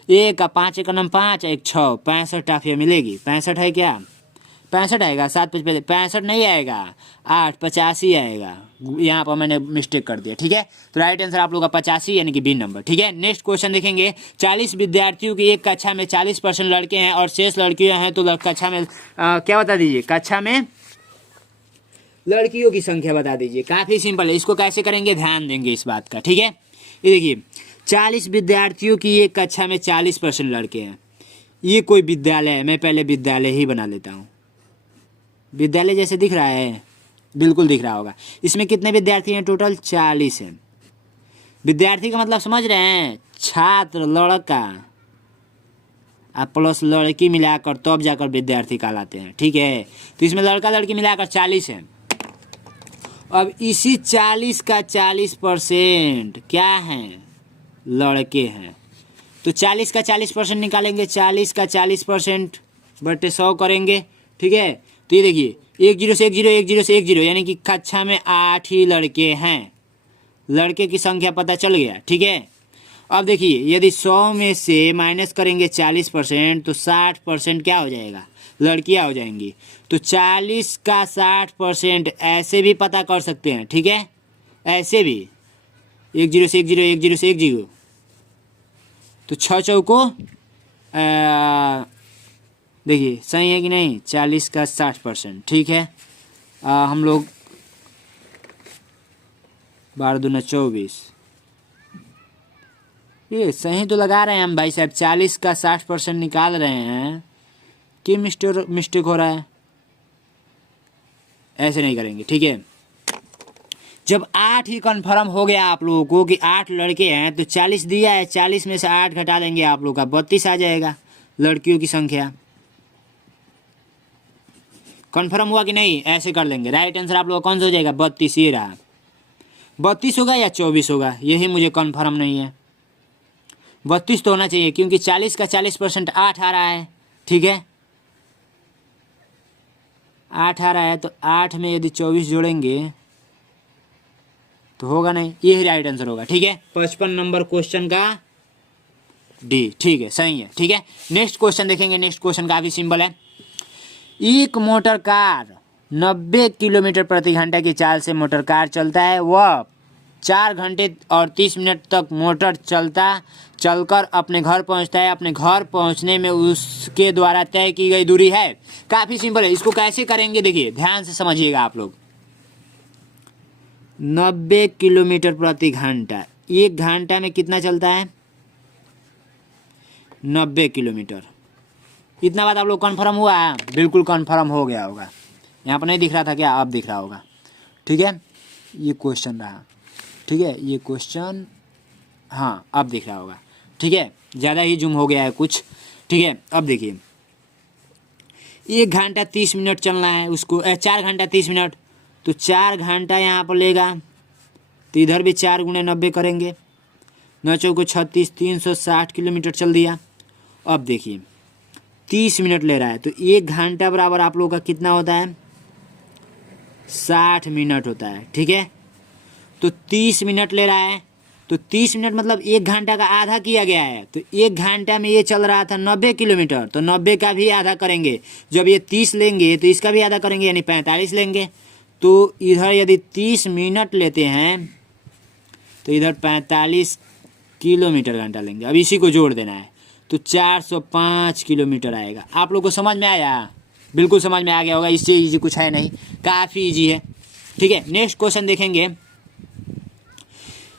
1 का 5 1 नम 5 1 6 65 टाफियाँ मिलेगी। 65 है क्या? 65 आएगा। 7 पचे 65 नहीं आएगा, 8 85 आएगा। यहाँ पर मैंने मिस्टेक कर दिया, ठीक है। तो राइट आंसर आप लोग का 85 यानी कि बी नंबर, ठीक है। नेक्स्ट क्वेश्चन देखेंगे। 40 विद्यार्थियों की एक कक्षा में 40% लड़के हैं और शेष लड़कियां हैं तो कक्षा में क्या बता दीजिए? कक्षा में लड़कियों की संख्या बता दीजिए। काफ़ी सिंपल है, इसको कैसे करेंगे ध्यान देंगे इस बात का, ठीक है। ये देखिए 40 विद्यार्थियों की एक कक्षा में 40% लड़के हैं। ये कोई विद्यालय है, मैं पहले विद्यालय ही बना लेता हूँ। विद्यालय जैसे दिख रहा है, बिल्कुल दिख रहा होगा। इसमें कितने विद्यार्थी हैं? टोटल 40 हैं। विद्यार्थी का मतलब समझ रहे हैं? छात्र, लड़का प्लस लड़की मिलाकर तब जाकर विद्यार्थी कहलाते हैं, ठीक है। तो इसमें लड़का लड़की मिलाकर 40 है। अब इसी 40 का 40% क्या हैं? लड़के हैं। तो 40 का 40% निकालेंगे। 40 का 40% बटे 100 करेंगे, ठीक है। तो ये देखिए 1 0 से 1 0 1 0 से 1 0 यानी कि कक्षा में 8 ही लड़के हैं। लड़के की संख्या पता चल गया, ठीक है। अब देखिए यदि 100 में से माइनस करेंगे 40% तो 60% क्या हो जाएगा? लड़कियां हो जाएंगी। तो 40 का 60% ऐसे भी पता कर सकते हैं, ठीक है। ऐसे भी 1 0 से 1 0 1 0 से 1 0 तो 6 चौको देखिए सही है कि नहीं? 40 का 60%, ठीक है। हम लोग 12 दूना 24। ये सही तो लगा रहे हैं हम भाई साहब, 40 का 60% निकाल रहे हैं। क्यों मिस्टेक हो रहा है? ऐसे नहीं करेंगे, ठीक है। जब 8 ही कन्फर्म हो गया आप लोगों को कि 8 लड़के हैं, तो 40 दिया है, 40 में से 8 घटा देंगे आप लोग का 32 आ जाएगा लड़कियों की संख्या। कन्फर्म हुआ कि नहीं? ऐसे कर लेंगे। राइट आंसर आप लोग कौन सा हो जाएगा? 32 ये रहा। 32 होगा या 24 होगा, यही मुझे कन्फर्म नहीं है। 32 तो होना चाहिए, क्योंकि 40 का 40% 8 आ रहा है, ठीक है। 8 आ रहा है, तो 8 में यदि 24 जोड़ेंगे तो होगा नहीं, यही राइट आंसर होगा, ठीक है। 55 नंबर क्वेश्चन का डी, ठीक है, सही है, ठीक है। नेक्स्ट क्वेश्चन देखेंगे। नेक्स्ट क्वेश्चन काफी सिंपल है। एक मोटर कार 90 किलोमीटर प्रति घंटा की चाल से मोटर कार चलता है। वह 4 घंटे और 30 मिनट तक मोटर चलकर अपने घर पहुंचता है। अपने घर पहुंचने में उसके द्वारा तय की गई दूरी है। काफ़ी सिंपल है। इसको कैसे करेंगे देखिए, ध्यान से समझिएगा आप लोग। 90 किलोमीटर प्रति घंटा, 1 घंटा में कितना चलता है? 90 किलोमीटर। इतना बात आप लोग कन्फर्म हुआ है? बिल्कुल कन्फर्म हो गया होगा। यहाँ पर नहीं दिख रहा था क्या? अब दिख रहा होगा, ठीक है। ये क्वेश्चन रहा, ठीक है। ये क्वेश्चन, हाँ अब दिख रहा होगा, ठीक है। ज़्यादा ही जूम हो गया है कुछ, ठीक है। अब देखिए, 1 घंटा 30 मिनट चलना है उसको, 4 घंटा 30 मिनट, तो 4 घंटा यहाँ पर लेगा, तो इधर भी 4 गुणे 90 करेंगे, 9 चौको 36, 360 किलोमीटर चल दिया। अब देखिए 30 मिनट ले रहा है, तो 1 घंटा बराबर आप लोगों का कितना होता है? 60 मिनट होता है, ठीक है। तो 30 मिनट ले रहा है, तो 30 मिनट मतलब 1 घंटा का आधा किया गया है। तो 1 घंटा में ये चल रहा था 90 किलोमीटर, तो 90 का भी आधा करेंगे। जब ये 30 लेंगे तो इसका भी आधा करेंगे, यानी 45 लेंगे। तो इधर यदि 30 मिनट लेते हैं तो इधर 45 किलोमीटर घंटा लेंगे। अब इसी को जोड़ देना है, तो 405 किलोमीटर आएगा। आप लोग को समझ में आया? बिल्कुल समझ में आ गया होगा। इससे ईजी कुछ है नहीं, काफ़ी ईजी है, ठीक है। नेक्स्ट क्वेश्चन देखेंगे।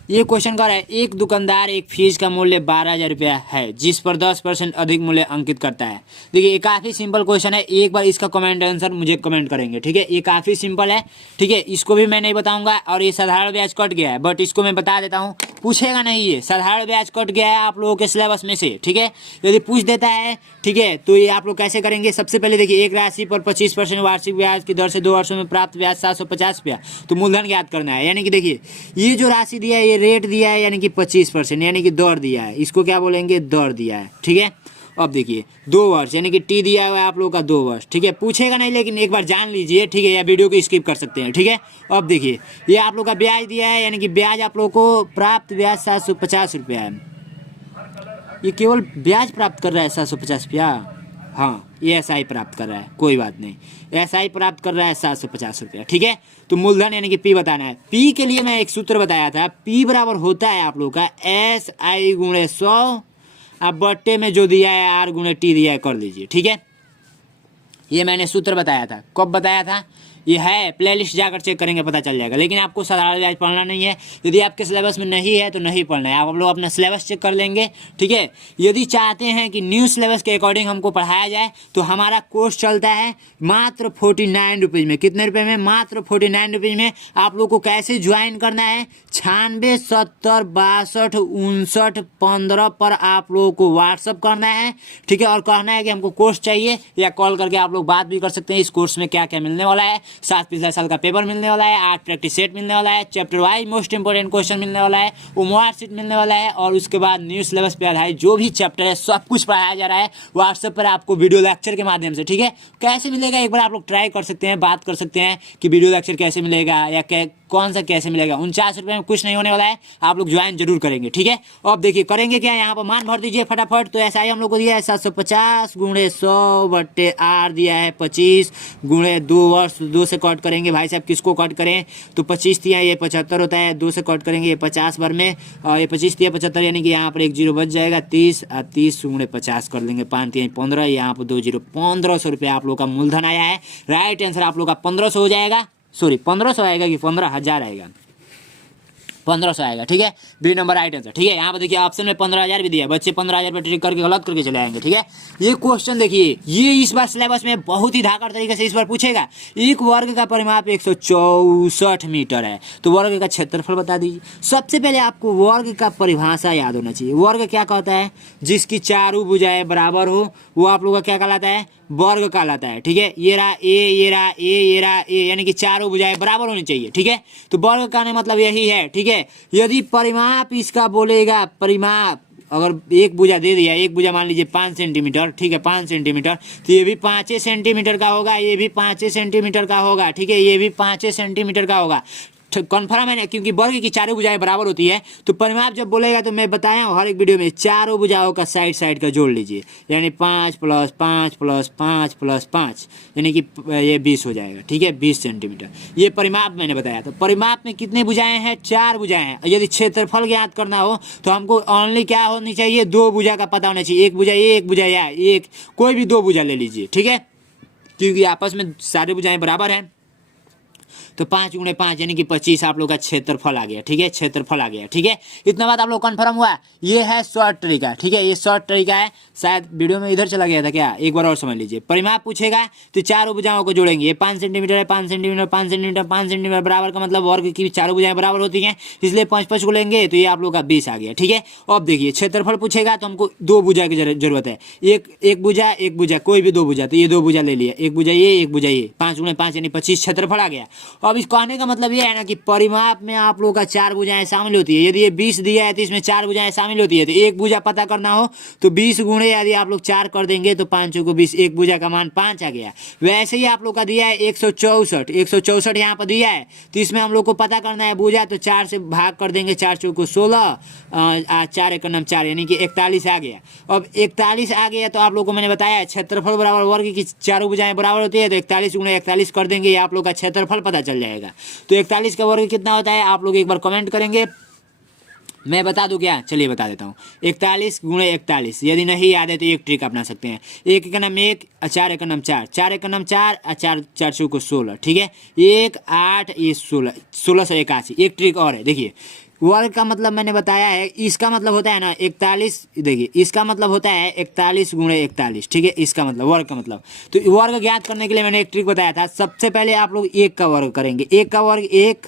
ये क्वेश्चन कर रहा है, एक दुकानदार एक फ्रिज का मूल्य 12,000 रुपया है, जिस पर 10% अधिक मूल्य अंकित करता है। देखिए ये काफ़ी सिंपल क्वेश्चन है। एक बार इसका कमेंट आंसर मुझे कमेंट करेंगे, ठीक है। ये काफ़ी सिंपल है, ठीक है। इसको भी मैं नहीं बताऊंगा, और ये साधारण ब्याज कट गया है, बट इसको मैं बता देता हूँ। पूछेगा नहीं, ये साधारण ब्याज कट गया है आप लोगों के सिलेबस में से, ठीक है। यदि पूछ देता है, ठीक है, तो ये आप लोग कैसे करेंगे? सबसे पहले देखिए, एक राशि पर 25% वार्षिक ब्याज की दर से 2 वर्षों में प्राप्त ब्याज 750 रुपया, तो मूलधन ज्ञात करना है। यानी कि देखिए, ये जो राशि दिया है, ये रेट दिया है, यानी कि 25%, यानी कि दर दिया है। इसको क्या बोलेंगे? दर दिया है, ठीक है। अब देखिए 2 वर्ष, यानी कि टी दिया हुआ है आप लोगों का 2 वर्ष, ठीक है। पूछेगा नहीं, लेकिन एक बार जान लीजिए, ठीक है, या वीडियो को स्किप कर सकते हैं, ठीक है। अब देखिए ये आप लोग का ब्याज दिया है, यानी कि ब्याज आप लोगों को प्राप्त ब्याज 750 रुपया है। ये केवल ब्याज प्राप्त कर रहा है 750 रुपया। हाँ, ये एसआई प्राप्त कर रहा है, कोई बात नहीं। एसआई प्राप्त कर रहा है 750 रुपया, ठीक है। तो मूलधन यानी कि पी बताना है। पी के लिए मैं एक सूत्र बताया था, पी बराबर होता है आप लोग का SI गुणे 100, आप बट्टे में जो दिया है R गुणे टी दिया है कर लीजिए, ठीक है। ये मैंने सूत्र बताया था। कब बताया था? ये है, प्लेलिस्ट जाकर चेक करेंगे, पता चल जाएगा। लेकिन आपको साधारण ब्याज पढ़ना नहीं है। यदि आपके सिलेबस में नहीं है तो नहीं पढ़ना है, आप लोग अपना सिलेबस चेक कर लेंगे, ठीक है। यदि चाहते हैं कि न्यू सिलेबस के अकॉर्डिंग हमको पढ़ाया जाए, तो हमारा कोर्स चलता है मात्र 49 रुपीज़ में। कितने रुपये में? मात्र 49 रुपीज़ में। आप लोग को कैसे ज्वाइन करना है? 96 70 62 59 15 पर आप लोगों को व्हाट्सअप करना है, ठीक है। और कहना है कि हमको कोर्स चाहिए, या कॉल करके आप लोग बात भी कर सकते हैं। इस कोर्स में क्या क्या मिलने वाला है? 7 पिछला साल का पेपर मिलने वाला है, 8 प्रैक्टिस सेट मिलने वाला है, chapter wise most important question मिलने वाला है, होमवर्क शीट मिलने वाला है, और उसके बाद न्यू सिलेबस पे आधारित जो भी चैप्टर है सब कुछ पढ़ाया जा रहा है व्हाट्सएप पर आपको वीडियो लेक्चर के माध्यम से, ठीक है। कैसे मिलेगा एक बार आप लोग ट्राई कर सकते हैं, बात कर सकते हैं कि वीडियो लेक्चर कैसे मिलेगा, या कौन सा कैसे मिलेगा। 49 रुपये में कुछ नहीं होने वाला है, आप लोग ज्वाइन जरूर करेंगे, ठीक है। अब देखिए करेंगे क्या, यहाँ पर मान भर दीजिए फटाफट। तो ऐसा ही हम लोग को दिया है 750 गुणे 100 बट्टे R दिया है 25 गुणे 2 वर्ष, 2 से कट करेंगे भाई साहब, किसको कट करें? तो 25 दिया, ये 75 होता है, 2 से कट करेंगे, ये 50 बार में, और ये 25 दिया 75, यानी कि यहाँ पर 1 जीरो बच जाएगा, 30 और 30 गुणे 50 कर लेंगे, 5 3 15, यहाँ पर 2 जीरो, 1500 रुपये आप लोग का मूलधन आया है। राइट आंसर आप लोग का 1500 हो जाएगा, सॉरी 1500 आएगा कि 15,000 आएगा? 1500 आएगा। ठीक है, बी नंबर राइट आंसर। ठीक है, यहाँ पर देखिए ऑप्शन में 15,000 भी दिया है, बच्चे 15,000 पर ट्रिक करके गलत करके चले आएंगे। ठीक है, ये क्वेश्चन देखिए, ये इस बार सिलेबस में बहुत ही धाकड़ तरीके से इस बार पूछेगा। एक वर्ग का परिमाप 164 मीटर है, तो वर्ग का क्षेत्रफल बता दीजिए। सबसे पहले आपको वर्ग का परिभाषा याद होना चाहिए। वर्ग क्या कहता है? जिसकी चारों भुजाएं बराबर हो, वो आप लोग का क्या कहलाता है? वर्ग कहलाता है। ठीक है, ये रहा ए, ये रहा ए, ये रहा ए, यानी कि चारों भुजाएं बराबर होनी चाहिए। ठीक है, तो वर्ग का मतलब यही है। ठीक है, यदि परिमाप इसका बोलेगा, परिमाप अगर एक भुजा दे दिया, एक भुजा मान लीजिए 5 सेंटीमीटर, ठीक है 5 सेंटीमीटर, तो ये भी 5 सेंटीमीटर का होगा, ये भी 5 सेंटीमीटर का होगा। ठीक है, ये भी 5 सेंटीमीटर का होगा। कन्फर्म है ना, क्योंकि वर्ग की चारों भुजाएं बराबर होती है। तो परिमाप जब बोलेगा तो मैं बताया हूँ हर एक वीडियो में, चारों भुजाओं का साइड साइड का जोड़ लीजिए, यानी 5 + 5 + 5 + 5, यानी कि ये 20 हो जाएगा। ठीक है, 20 सेंटीमीटर, ये परिमाप मैंने बताया। तो परिमाप में कितने भुजाएं हैं? 4 भुजाएं हैं। यदि क्षेत्रफल ज्ञात करना हो तो हमको ओनली क्या होनी चाहिए? 2 भुजा का पता होना चाहिए। एक भुजा ये, एक भुजा या, एक कोई भी 2 भुजा ले लीजिए। ठीक है, क्योंकि आपस में सारे भुजाएं बराबर हैं। तो 5 × 5 यानी कि 25 आप लोग का क्षेत्रफल आ गया। ठीक है, क्षेत्रफल आ गया। ठीक है, इतना बात आप लोग कन्फर्म हुआ। ये है शॉर्ट तरीका। ठीक है, ये शॉर्ट तरीका है। शायद वीडियो में इधर चला गया था क्या, एक बार और समझ लीजिए। परिमाप पूछेगा तो चारों भुजाओं को जोड़ेंगे। ये 5 सेंटीमीटर है, 5 सेंटीमीटर, 5 सेंटीमीटर, 5 सेंटीमीटर बराबर का मतलब वर्ग की चारों भुजाएं बराबर होती हैं, इसलिए 5 को लेंगे तो ये आप लोग का 20 आ गया। ठीक है, अब देखिए क्षेत्रफल पूछेगा तो हमको 2 भुजा की जरूरत है। एक भुजा, कोई भी 2 भुजा, तो ये 2 भुजा ले लिया, एक भुजा ये, एक भुजा ये, 5 × 5 यानी 25 क्षेत्रफल आ गया। अब इस कहने का मतलब ये है ना कि परिमाप में आप लोग का 4 भुजाएं शामिल होती है। यदि ये 20 दिया है तो इसमें 4 भुजाएं शामिल होती है। तो एक भुजा पता करना हो तो 20 गुणे यदि आप लोग 4 कर देंगे तो 5 को 20, एक भुजा का मान 5 आ गया। वैसे ही आप लोग का दिया है 164 यहाँ पर दिया है, तो इसमें हम लोग को पता करना है भुजा, तो 4 से भाग कर देंगे, 4 चौको 16, 4 × 9 4 यानी कि 41 आ गया। अब 41 आ गया तो आप लोग को मैंने बताया क्षेत्रफल बराबर वर्ग की चारों भुजाएं बराबर होती है, तो 41 × 41 कर देंगे, ये आप लोग का क्षेत्रफल पता चल जाएगा। तो 41 का वर्ग कितना होता है आप लोग एक बार कमेंट करेंगे, मैं बता दूं क्या? चलिए बता देता हूँ। 41 × 41, यदि नहीं याद है तो एक ट्रिक अपना सकते हैं। 1 × 1, 4 × 4, 4 × 4, 4 चौको 16। ठीक है, 1 8 ये 16, 1681। एक ट्रिक और है, देखिए वर्ग का मतलब मैंने बताया है, इसका मतलब होता है ना 41, देखिए इसका मतलब होता है 41 × 41। ठीक है, इसका मतलब वर्ग का मतलब, तो वर्ग ज्ञात करने के लिए मैंने एक ट्रिक बताया था। सबसे पहले आप लोग 1 का वर्ग करेंगे, 1 का वर्ग 1,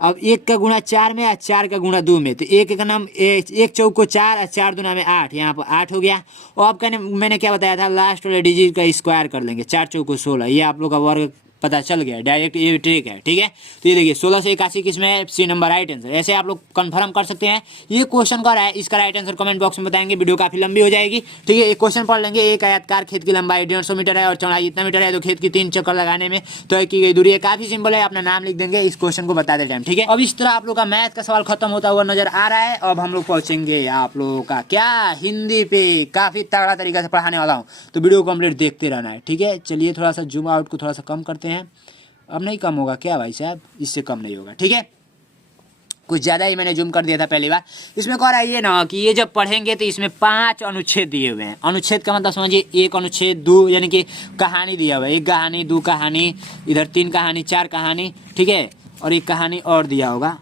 अब 1 का गुणा 4 में और 4 का गुणा 2 में, तो 1 का नाम 1 चौको 4 और 4 दूना में 8, यहाँ पर 8 हो गया। और अब कहने मैंने क्या बताया था, लास्ट वाले डिजिट का स्क्वायर कर लेंगे, 4 चौको 16, ये आप लोग का वर्ग पता चल गया डायरेक्ट, ये ट्रिक है। ठीक है, तो ये देखिए 1681 किसमें? C number right answer. ऐसे आप लोग कंफर्म कर सकते हैं। ये क्वेश्चन का है, इसका राइट आंसर कमेंट बॉक्स में बताएंगे, वीडियो काफी लंबी हो जाएगी। ठीक है, एक क्वेश्चन पढ़ लेंगे। एक आयताकार खेत की लंबाई 150 मीटर है और चौड़ाई इतना मीटर है, तो खेत की 3 चक्कर लगाने में तय की गई दूरी है। काफी सिंपल है, अपना नाम लिख देंगे, इस क्वेश्चन को बताते टाइम। ठीक है, अब इस तरह आप लोग का मैथ का सवाल खत्म होता हुआ नजर आ रहा है। अब हम लोग पहुंचेंगे आप लोगों का क्या, हिंदी पे। काफी तगड़ा तरीका से पढ़ाने वाला हूँ, तो वीडियो कंप्लीट देखते रहना है। ठीक है, चलिए थोड़ा सा जूम आउट को थोड़ा सा कम करते हैं। अब नहीं कम होगा क्या भाई साहब? इससे कम नहीं होगा। ठीक है, कुछ ज़्यादा ही मैंने जूम कर दिया था पहली बार। इसमें कह रहा है ये ना कि ये जब पढ़ेंगे तो इसमें 5 अनुच्छेद दिए हुए हैं। अनुच्छेद का मतलब समझिए, 1 अनुच्छेद 2 यानी कि कहानी दिया हुआ है, 1 कहानी 2 कहानी, इधर 3 कहानी 4 कहानी। ठीक है, और 1 कहानी और दिया होगा,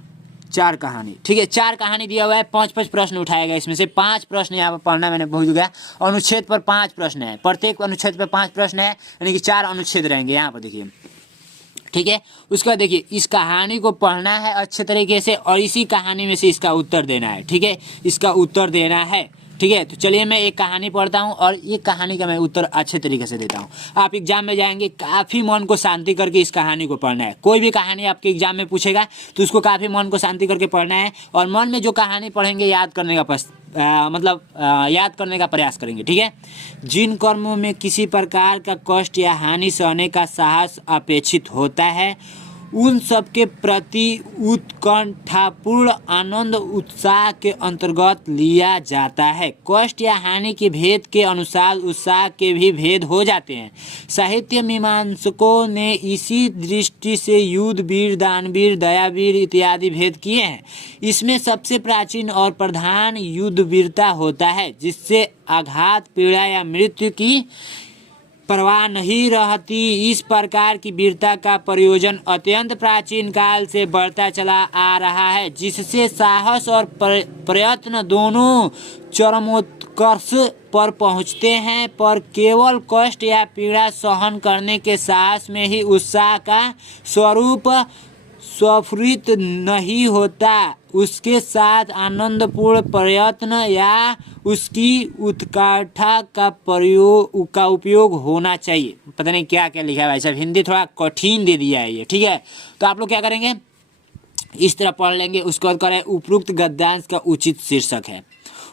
4 कहानी। ठीक है, 4 कहानी दिया हुआ है, 5 प्रश्न उठाएगा। इसमें से 5 प्रश्न यहाँ पर पढ़ना मैंने भूल गया। अनुच्छेद पर 5 प्रश्न है, प्रत्येक अनुच्छेद पर 5 प्रश्न है, यानी कि 4 अनुच्छेद रहेंगे यहाँ पर देखिए। ठीक है, उसके बाद देखिए इस कहानी को पढ़ना है अच्छे तरीके से और इसी कहानी में से इसका उत्तर देना है। ठीक है, इसका उत्तर देना है। ठीक है, तो चलिए मैं एक कहानी पढ़ता हूँ और ये कहानी का मैं उत्तर अच्छे तरीके से देता हूँ। आप एग्जाम में जाएंगे, काफ़ी मन को शांति करके इस कहानी को पढ़ना है। कोई भी कहानी आपके एग्जाम में पूछेगा तो उसको काफ़ी मन को शांति करके पढ़ना है, और मन में जो कहानी पढ़ेंगे याद करने का याद करने का प्रयास करेंगे। ठीक है, जिन कर्मों में किसी प्रकार का कष्ट या हानि सहने का साहस अपेक्षित होता है, उन सबके प्रति उत्कंठापूर्ण आनंद उत्साह के अंतर्गत लिया जाता है। कष्ट या हानि के भेद के अनुसार उत्साह के भी भेद हो जाते हैं। साहित्य मीमांसकों ने इसी दृष्टि से युद्ध वीर, दानवीर, दयावीर इत्यादि भेद किए हैं। इसमें सबसे प्राचीन और प्रधान युद्ध वीरता होता है, जिससे आघात, पीड़ा या मृत्यु की परवाह नहीं रहती। इस प्रकार की वीरता का प्रयोजन अत्यंत प्राचीन काल से बढ़ता चला आ रहा है, जिससे साहस और प्रयत्न दोनों चरमोत्कर्ष पर पहुंचते हैं। पर केवल कष्ट या पीड़ा सहन करने के साहस में ही उत्साह का स्वरूप स्वफुरित नहीं होता, उसके साथ आनंदपूर्ण प्रयत्न या उसकी उत्कंठा का उपयोग होना चाहिए। पता नहीं क्या क्या लिखा है भाई साहब, हिंदी थोड़ा कठिन दे दिया है ये, ठीक है। तो आप लोग क्या करेंगे, इस तरह पढ़ लेंगे। उसके बाद करें उपरोक्त गद्यांश का उचित शीर्षक है।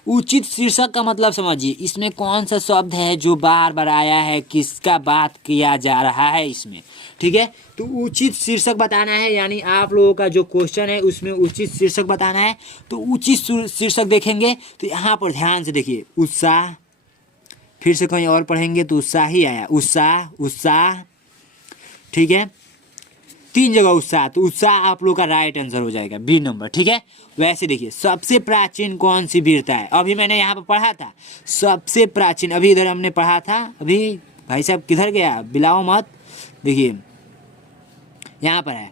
उचित शीर्षक का मतलब समझिए, इसमें कौन सा शब्द है जो बार बार आया है, किसका बात किया जा रहा है इसमें, ठीक है। तो उचित शीर्षक बताना है, यानी आप लोगों का जो क्वेश्चन है उसमें उचित शीर्षक बताना है। तो उचित शीर्षक देखेंगे तो यहाँ पर ध्यान से देखिए, उत्साह, फिर से कहीं और पढ़ेंगे तो उत्साह ही आया, उत्साह उत्साह, ठीक है, 3 जगह उत्साह, तो उत्साह आप लोग का राइट आंसर हो जाएगा, बी नंबर, ठीक है। वैसे देखिए, सबसे प्राचीन कौन सी वीरता है, अभी मैंने यहाँ पर पढ़ा था सबसे प्राचीन, अभी इधर हमने पढ़ा था, अभी भाई साहब किधर गया, बिलाओ मत, देखिए यहाँ पर है,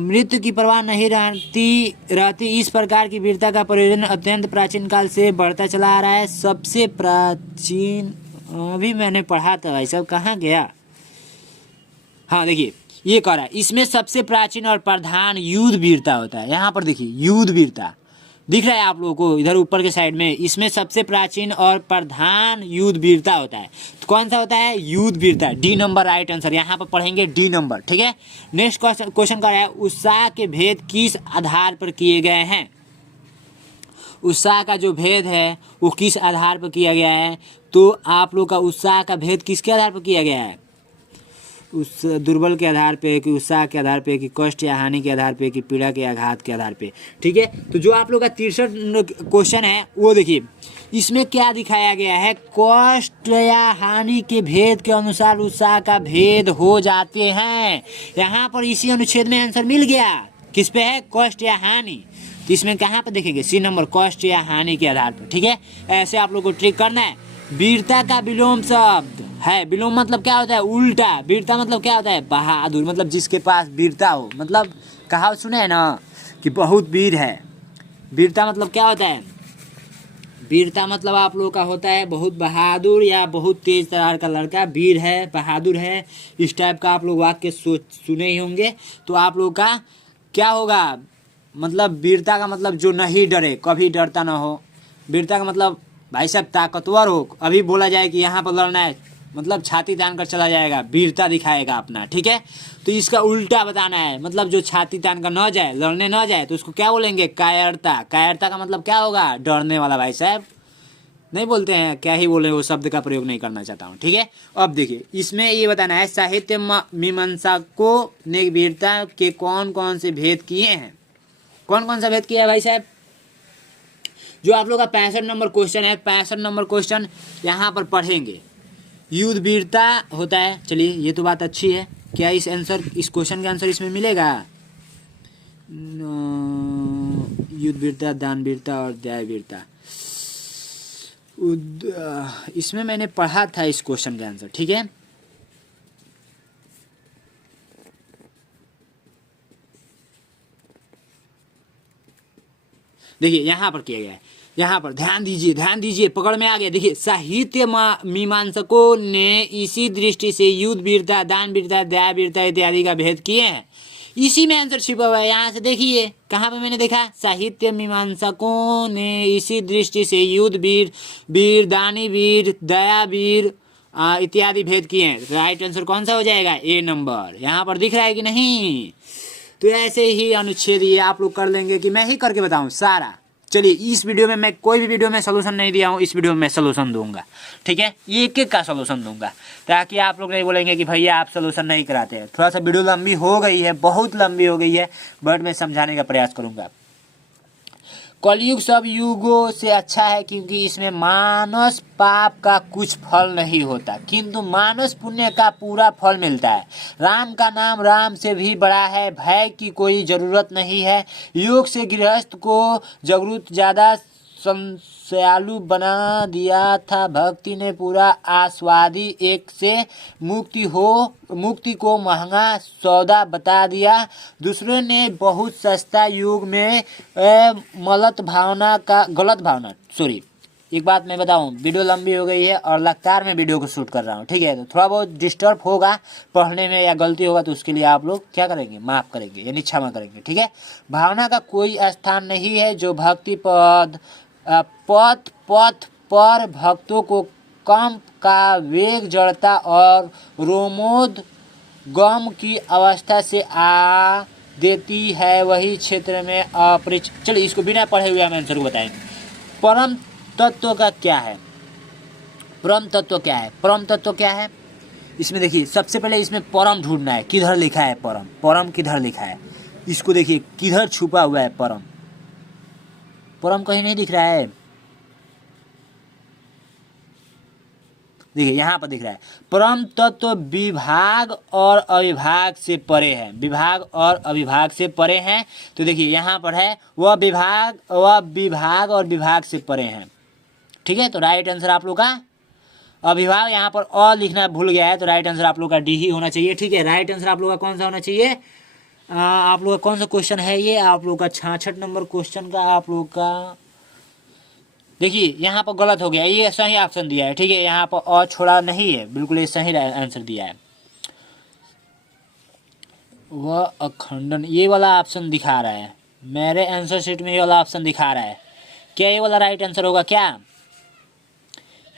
मृत्यु की परवाह नहीं रहती। इस प्रकार की वीरता का प्रयोजन अत्यंत प्राचीन काल से बढ़ता चला आ रहा है। सबसे प्राचीन, अभी मैंने पढ़ा था भाई साहब, कहाँ गया, हाँ देखिए ये कह रहा है, इसमें सबसे प्राचीन और प्रधान युद्ध वीरता होता है। यहाँ पर देखिए युद्ध वीरता दिख रहा है आप लोगों को इधर ऊपर के साइड में, इसमें सबसे प्राचीन और प्रधान युद्ध वीरता होता है। तो कौन सा होता है, युद्ध वीरता, डी नंबर राइट आंसर, यहाँ पर पढ़ेंगे डी नंबर, ठीक है। नेक्स्ट क्वेश्चन कर रहा है, उत्साह के भेद किस आधार पर किए गए हैं। उत्साह का जो भेद है वो किस आधार पर किया गया है, तो आप लोग का उत्साह का भेद किसके आधार पर किया गया है, उस दुर्बल के आधार पे, कि उत्साह के आधार पे, कि कष्ट या हानि के आधार पे, कि पीड़ा के आघात के आधार पे, ठीक है। तो जो आप लोग का 63 क्वेश्चन है वो देखिए, इसमें क्या दिखाया गया है, कष्ट या हानि के भेद के अनुसार उत्साह का भेद हो जाते हैं। यहाँ पर इसी अनुच्छेद में आंसर मिल गया, किस पे है, कष्ट या हानि। तो इसमें कहाँ पर देखेंगे, सी नंबर, कष्ट या हानि के आधार पर, ठीक है। ऐसे आप लोग को ट्रिक करना है। वीरता का विलोम शब्द है, विलोम मतलब क्या होता है, उल्टा। वीरता मतलब क्या होता है, बहादुर, मतलब जिसके पास वीरता हो, मतलब कहावत सुने है ना कि बहुत वीर है। वीरता मतलब क्या होता है, वीरता मतलब आप लोगों का होता है बहुत बहादुर या बहुत तेज तरार का लड़का, वीर है, बहादुर है, इस टाइप का आप लोग वाक्य सुने ही होंगे। तो आप लोग का क्या होगा, मतलब वीरता का मतलब जो नहीं डरे, कभी डरता ना हो। वीरता का मतलब भाई साहब ताकतवर हो, अभी बोला जाए कि यहाँ पर लड़ना है, मतलब छाती तान कर चला जाएगा, वीरता दिखाएगा अपना, ठीक है। तो इसका उल्टा बताना है, मतलब जो छाती तान कर न जाए, लड़ने न जाए, तो उसको क्या बोलेंगे, कायरता। कायरता का मतलब क्या होगा, डरने वाला। भाई साहब नहीं बोलते हैं, क्या ही बोले, वो शब्द का प्रयोग नहीं करना चाहता हूँ, ठीक है। अब देखिए, इसमें ये बताना है, साहित्य मीमांसकों ने वीरता के कौन कौन से भेद किए हैं। कौन कौन सा भेद किया है भाई साहब, जो आप लोग का 65 नंबर क्वेश्चन है, 65 नंबर क्वेश्चन यहाँ पर पढ़ेंगे। युद्ध वीरता होता है, चलिए ये तो बात अच्छी है। क्या इस क्वेश्चन का आंसर इसमें मिलेगा, युद्ध वीरता, दान वीरता और न्याय वीरता, इसमें मैंने पढ़ा था इस क्वेश्चन का आंसर, ठीक है। देखिए यहाँ पर किया गया है, यहाँ पर ध्यान दीजिए, पकड़ में आ गया। देखिए, साहित्य मीमांसकों ने इसी दृष्टि से युद्ध वीरता, दान वीरता, दया वीरता इत्यादि का भेद किए हैं। इसी में आंसर छिपा हुआ है, यहाँ से देखिए कहाँ पे मैंने देखा, साहित्य मीमांसकों ने इसी दृष्टि से युद्ध वीर, दानी वीर, दया वीर इत्यादि भेद किए हैं। राइट आंसर कौन सा हो जाएगा, ए नंबर। यहाँ पर दिख रहा है कि नहीं। तो ऐसे ही अनुच्छेद ये आप लोग कर लेंगे कि मैं ही करके बताऊं सारा। चलिए, इस वीडियो में मैं कोई भी वीडियो में सलूशन नहीं दिया हूँ, इस वीडियो में मैं सलूशन दूंगा, ठीक है। ये एक एक का सलूशन दूंगा, ताकि आप लोग नहीं बोलेंगे कि भैया आप सलूशन नहीं कराते हैं। थोड़ा सा वीडियो लंबी हो गई है, बहुत लंबी हो गई है, बट मैं समझाने का प्रयास करूंगा। कलयुग सब युगों से अच्छा है, क्योंकि इसमें मानस पाप का कुछ फल नहीं होता, किंतु मानस पुण्य का पूरा फल मिलता है। राम का नाम राम से भी बड़ा है, भय की कोई जरूरत नहीं है। योग से गृहस्थ को जरूरत ज़्यादा सयालु बना दिया था। भक्ति ने पूरा आस्वादी, एक से मुक्ति को महंगा सौदा बता दिया। दूसरे ने बहुत सस्ता, युग में गलत भावना सॉरी। एक बात मैं बताऊं, वीडियो लंबी हो गई है और लगातार मैं वीडियो को शूट कर रहा हूं, ठीक है। तो थोड़ा बहुत डिस्टर्ब होगा पढ़ने में या गलती होगा तो उसके लिए आप लोग क्या करेंगे, माफ़ करेंगे यानी क्षमा करेंगे, ठीक है। भावना का कोई स्थान नहीं है जो भक्ति पथ पर भक्तों को कंप का वेग, जड़ता और रोमोद गम की अवस्था से आ देती है, वही क्षेत्र में अपरिचित। चलिए इसको बिना पढ़े हुए हम आंसर को बताएंगे। परम तत्व का क्या है? परम तत्व क्या है? परम तत्व क्या है? इसमें देखिए सबसे पहले इसमें परम ढूंढना है। किधर लिखा है परम? परम किधर लिखा है? इसको देखिए किधर छुपा हुआ है परम? परम कहीं नहीं दिख रहा है। देखिए यहाँ पर दिख रहा है परम तत्व विभाग और अविभाग से परे है। विभाग और अविभाग से परे हैं। तो देखिए यहाँ पर है वह विभाग और विभाग से परे हैं, ठीक है। तो राइट आंसर आप लोग का अविभाग, यहाँ पर अ लिखना भूल गया है तो राइट आंसर आप लोग का डी ही होना चाहिए, ठीक है। राइट आंसर आप लोग का कौन सा होना चाहिए? आप लोग का कौन सा क्वेश्चन है ये? आप लोग का 66 नंबर क्वेश्चन का आप लोग का देखिए यहाँ पर गलत हो गया, ये सही ऑप्शन दिया है, ठीक है। यहाँ पर अ छोड़ा नहीं है, बिल्कुल ये सही आंसर दिया है। वह अखंडन, ये वाला ऑप्शन दिखा रहा है मेरे आंसर शीट में, ये वाला ऑप्शन दिखा रहा है। क्या ये वाला राइट आंसर होगा क्या?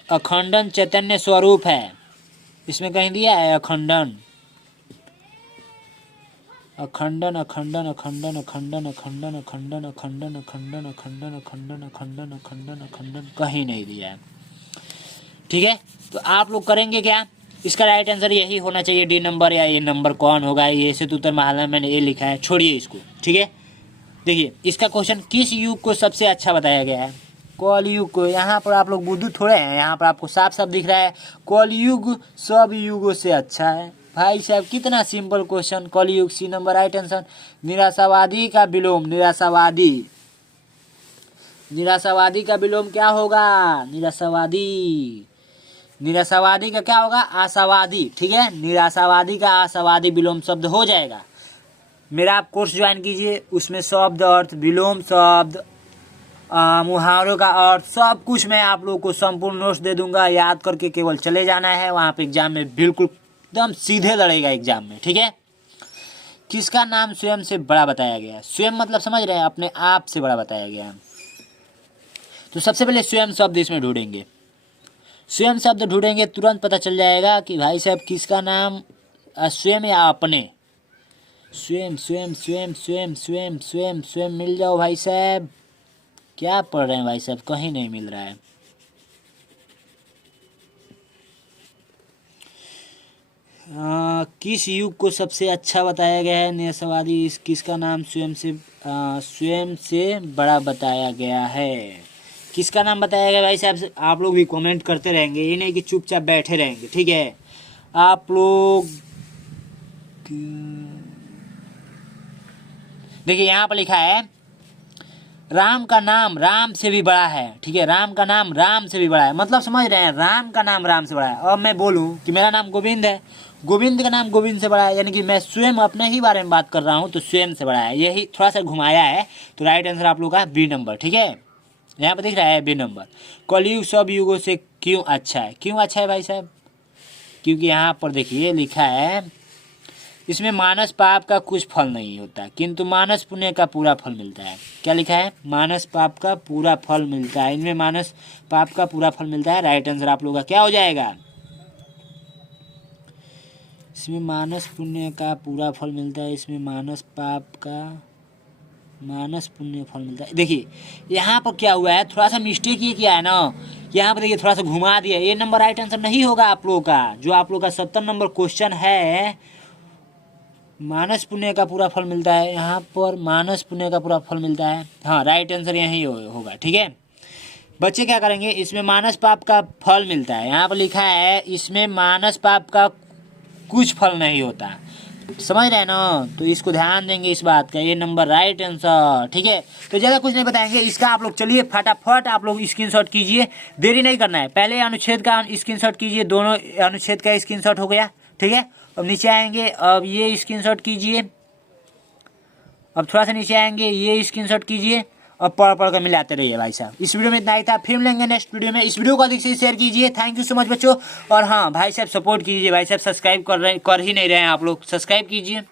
अखंडन चैतन्य स्वरूप है, इसमें कहीं दिया है अखंडन। अखंडन अखंडन अखंडन अखंडन अखंडन अखंडन अखंडन अखंडन अखंडन अखंडन अखंडन अखंडन अखंडन कहीं नहीं दिया है, ठीक है। तो आप लोग करेंगे क्या? इसका राइट आंसर यही होना चाहिए, डी नंबर या ए नंबर कौन होगा? ये से तो उत्तर महला मैंने ए लिखा है, छोड़िए इसको, ठीक है। देखिए इसका क्वेश्चन किस युग को सबसे अच्छा बताया गया है? कलयुग को। यहाँ पर आप लोग बुद्धू थोड़े हैं, यहाँ पर आपको साफ साफ दिख रहा है कलयुग सब युगों से अच्छा है। भाई साहब कितना सिंपल क्वेश्चन, कलयुग सी नंबर राइट आंसर। निराशावादी का विलोम, निराशावादी का विलोम क्या होगा? निराशावादी का क्या होगा? आशावादी, ठीक है। निराशावादी का आशावादी विलोम शब्द हो जाएगा। मेरा आप कोर्स ज्वाइन कीजिए, उसमें शब्द अर्थ, विलोम शब्द, मुहावरों का अर्थ, सब कुछ मैं आप लोगों को संपूर्ण नोट्स दे दूंगा। याद करके केवल चले जाना है, वहाँ पे एग्जाम में बिल्कुल एकदम सीधे लड़ेगा एग्जाम में, ठीक है। किसका नाम स्वयं से बड़ा बताया गया? स्वयं मतलब समझ रहे हैं, अपने आप से बड़ा बताया गया। तो सबसे पहले स्वयं शब्द इसमें ढूंढेंगे। स्वयं शब्द ढूंढेंगे तुरंत पता चल जाएगा कि भाई साहब किसका नाम स्वयं या अपने। स्वयं स्वयं स्वयं स्वयं स्वयं स्वयं स्वयं मिल जाओ भाई साहब। क्या पढ़ रहे हैं भाई साहब? कहीं नहीं मिल रहा है। किस युग को सबसे अच्छा बताया गया है? निराशावादी, किसका नाम स्वयं से बड़ा बताया गया है? किसका नाम बताया गया भाई साहब? आप लोग भी कमेंट करते रहेंगे, ये नहीं कि चुपचाप बैठे रहेंगे, ठीक है। आप लोग देखिए यहाँ पर लिखा है राम का नाम राम से भी बड़ा है, ठीक है। राम का नाम राम से भी बड़ा है, मतलब समझ रहे हैं, राम का नाम राम से बड़ा है। अब मैं बोलूं कि मेरा नाम गोविंद है, गोविंद का नाम गोविंद से बड़ा है, यानी कि मैं स्वयं अपने ही बारे में बात कर रहा हूं तो स्वयं से बड़ा है। यही थोड़ा सा घुमाया है, तो राइट आंसर आप लोग का बी नंबर, ठीक है। यहाँ पर दिख रहा है बी नंबर। कलयुग सब युगों से क्यों अच्छा है? क्यों अच्छा है भाई साहब? क्योंकि यहाँ पर देखिए लिखा है इसमें मानस पाप का कुछ फल नहीं होता, किंतु मानस पुण्य का पूरा फल मिलता है। क्या लिखा है? मानस पाप का पूरा फल मिलता है। इनमें मानस पाप का पूरा फल मिलता है। राइट आंसर आप लोगों का क्या हो जाएगा? इसमें मानस पुण्य का पूरा फल मिलता है, इसमें मानस पाप का मानस पुण्य फल मिलता है। देखिए यहाँ पर क्या हुआ है, थोड़ा सा मिस्टेक ये किया है ना, यहाँ पर देखिए थोड़ा सा घुमा दिया। ये नंबर राइट आंसर नहीं होगा आप लोगों का। जो आप लोगों का 70 नंबर क्वेश्चन है, मानस पुण्य का पूरा फल मिलता है, यहाँ पर मानस पुण्य का पूरा फल मिलता है। हाँ राइट आंसर यही होगा, ठीक है। बच्चे क्या करेंगे, इसमें मानस पाप का फल मिलता है, यहाँ पर लिखा है इसमें मानस पाप का कुछ फल नहीं होता, समझ रहे हैं ना, तो इसको ध्यान देंगे इस बात का, ये नंबर राइट आंसर। ठीक है, तो ज़्यादा कुछ नहीं बताएंगे इसका, आप लोग चलिए फटाफट आप लोग स्क्रीनशॉट कीजिए, देरी नहीं करना है। पहले अनुच्छेद का स्क्रीनशॉट कीजिए, दोनों अनुच्छेद का स्क्रीनशॉट हो गया। ठीक है, अब नीचे आएंगे, अब ये स्क्रीनशॉट कीजिए, अब थोड़ा सा नीचे आएंगे, ये स्क्रीनशॉट कीजिए, और पढ़ कर मिलाते रहिए भाई साहब। इस वीडियो में इतना ही था, फिर मिलेंगे नेक्स्ट वीडियो में। इस वीडियो को अधिक से शेयर कीजिए। थैंक यू सो मच बच्चों। और हाँ भाई साहब सपोर्ट कीजिए, भाई साहब सब्सक्राइब कर ही नहीं रहे हैं आप लोग, सब्सक्राइब कीजिए।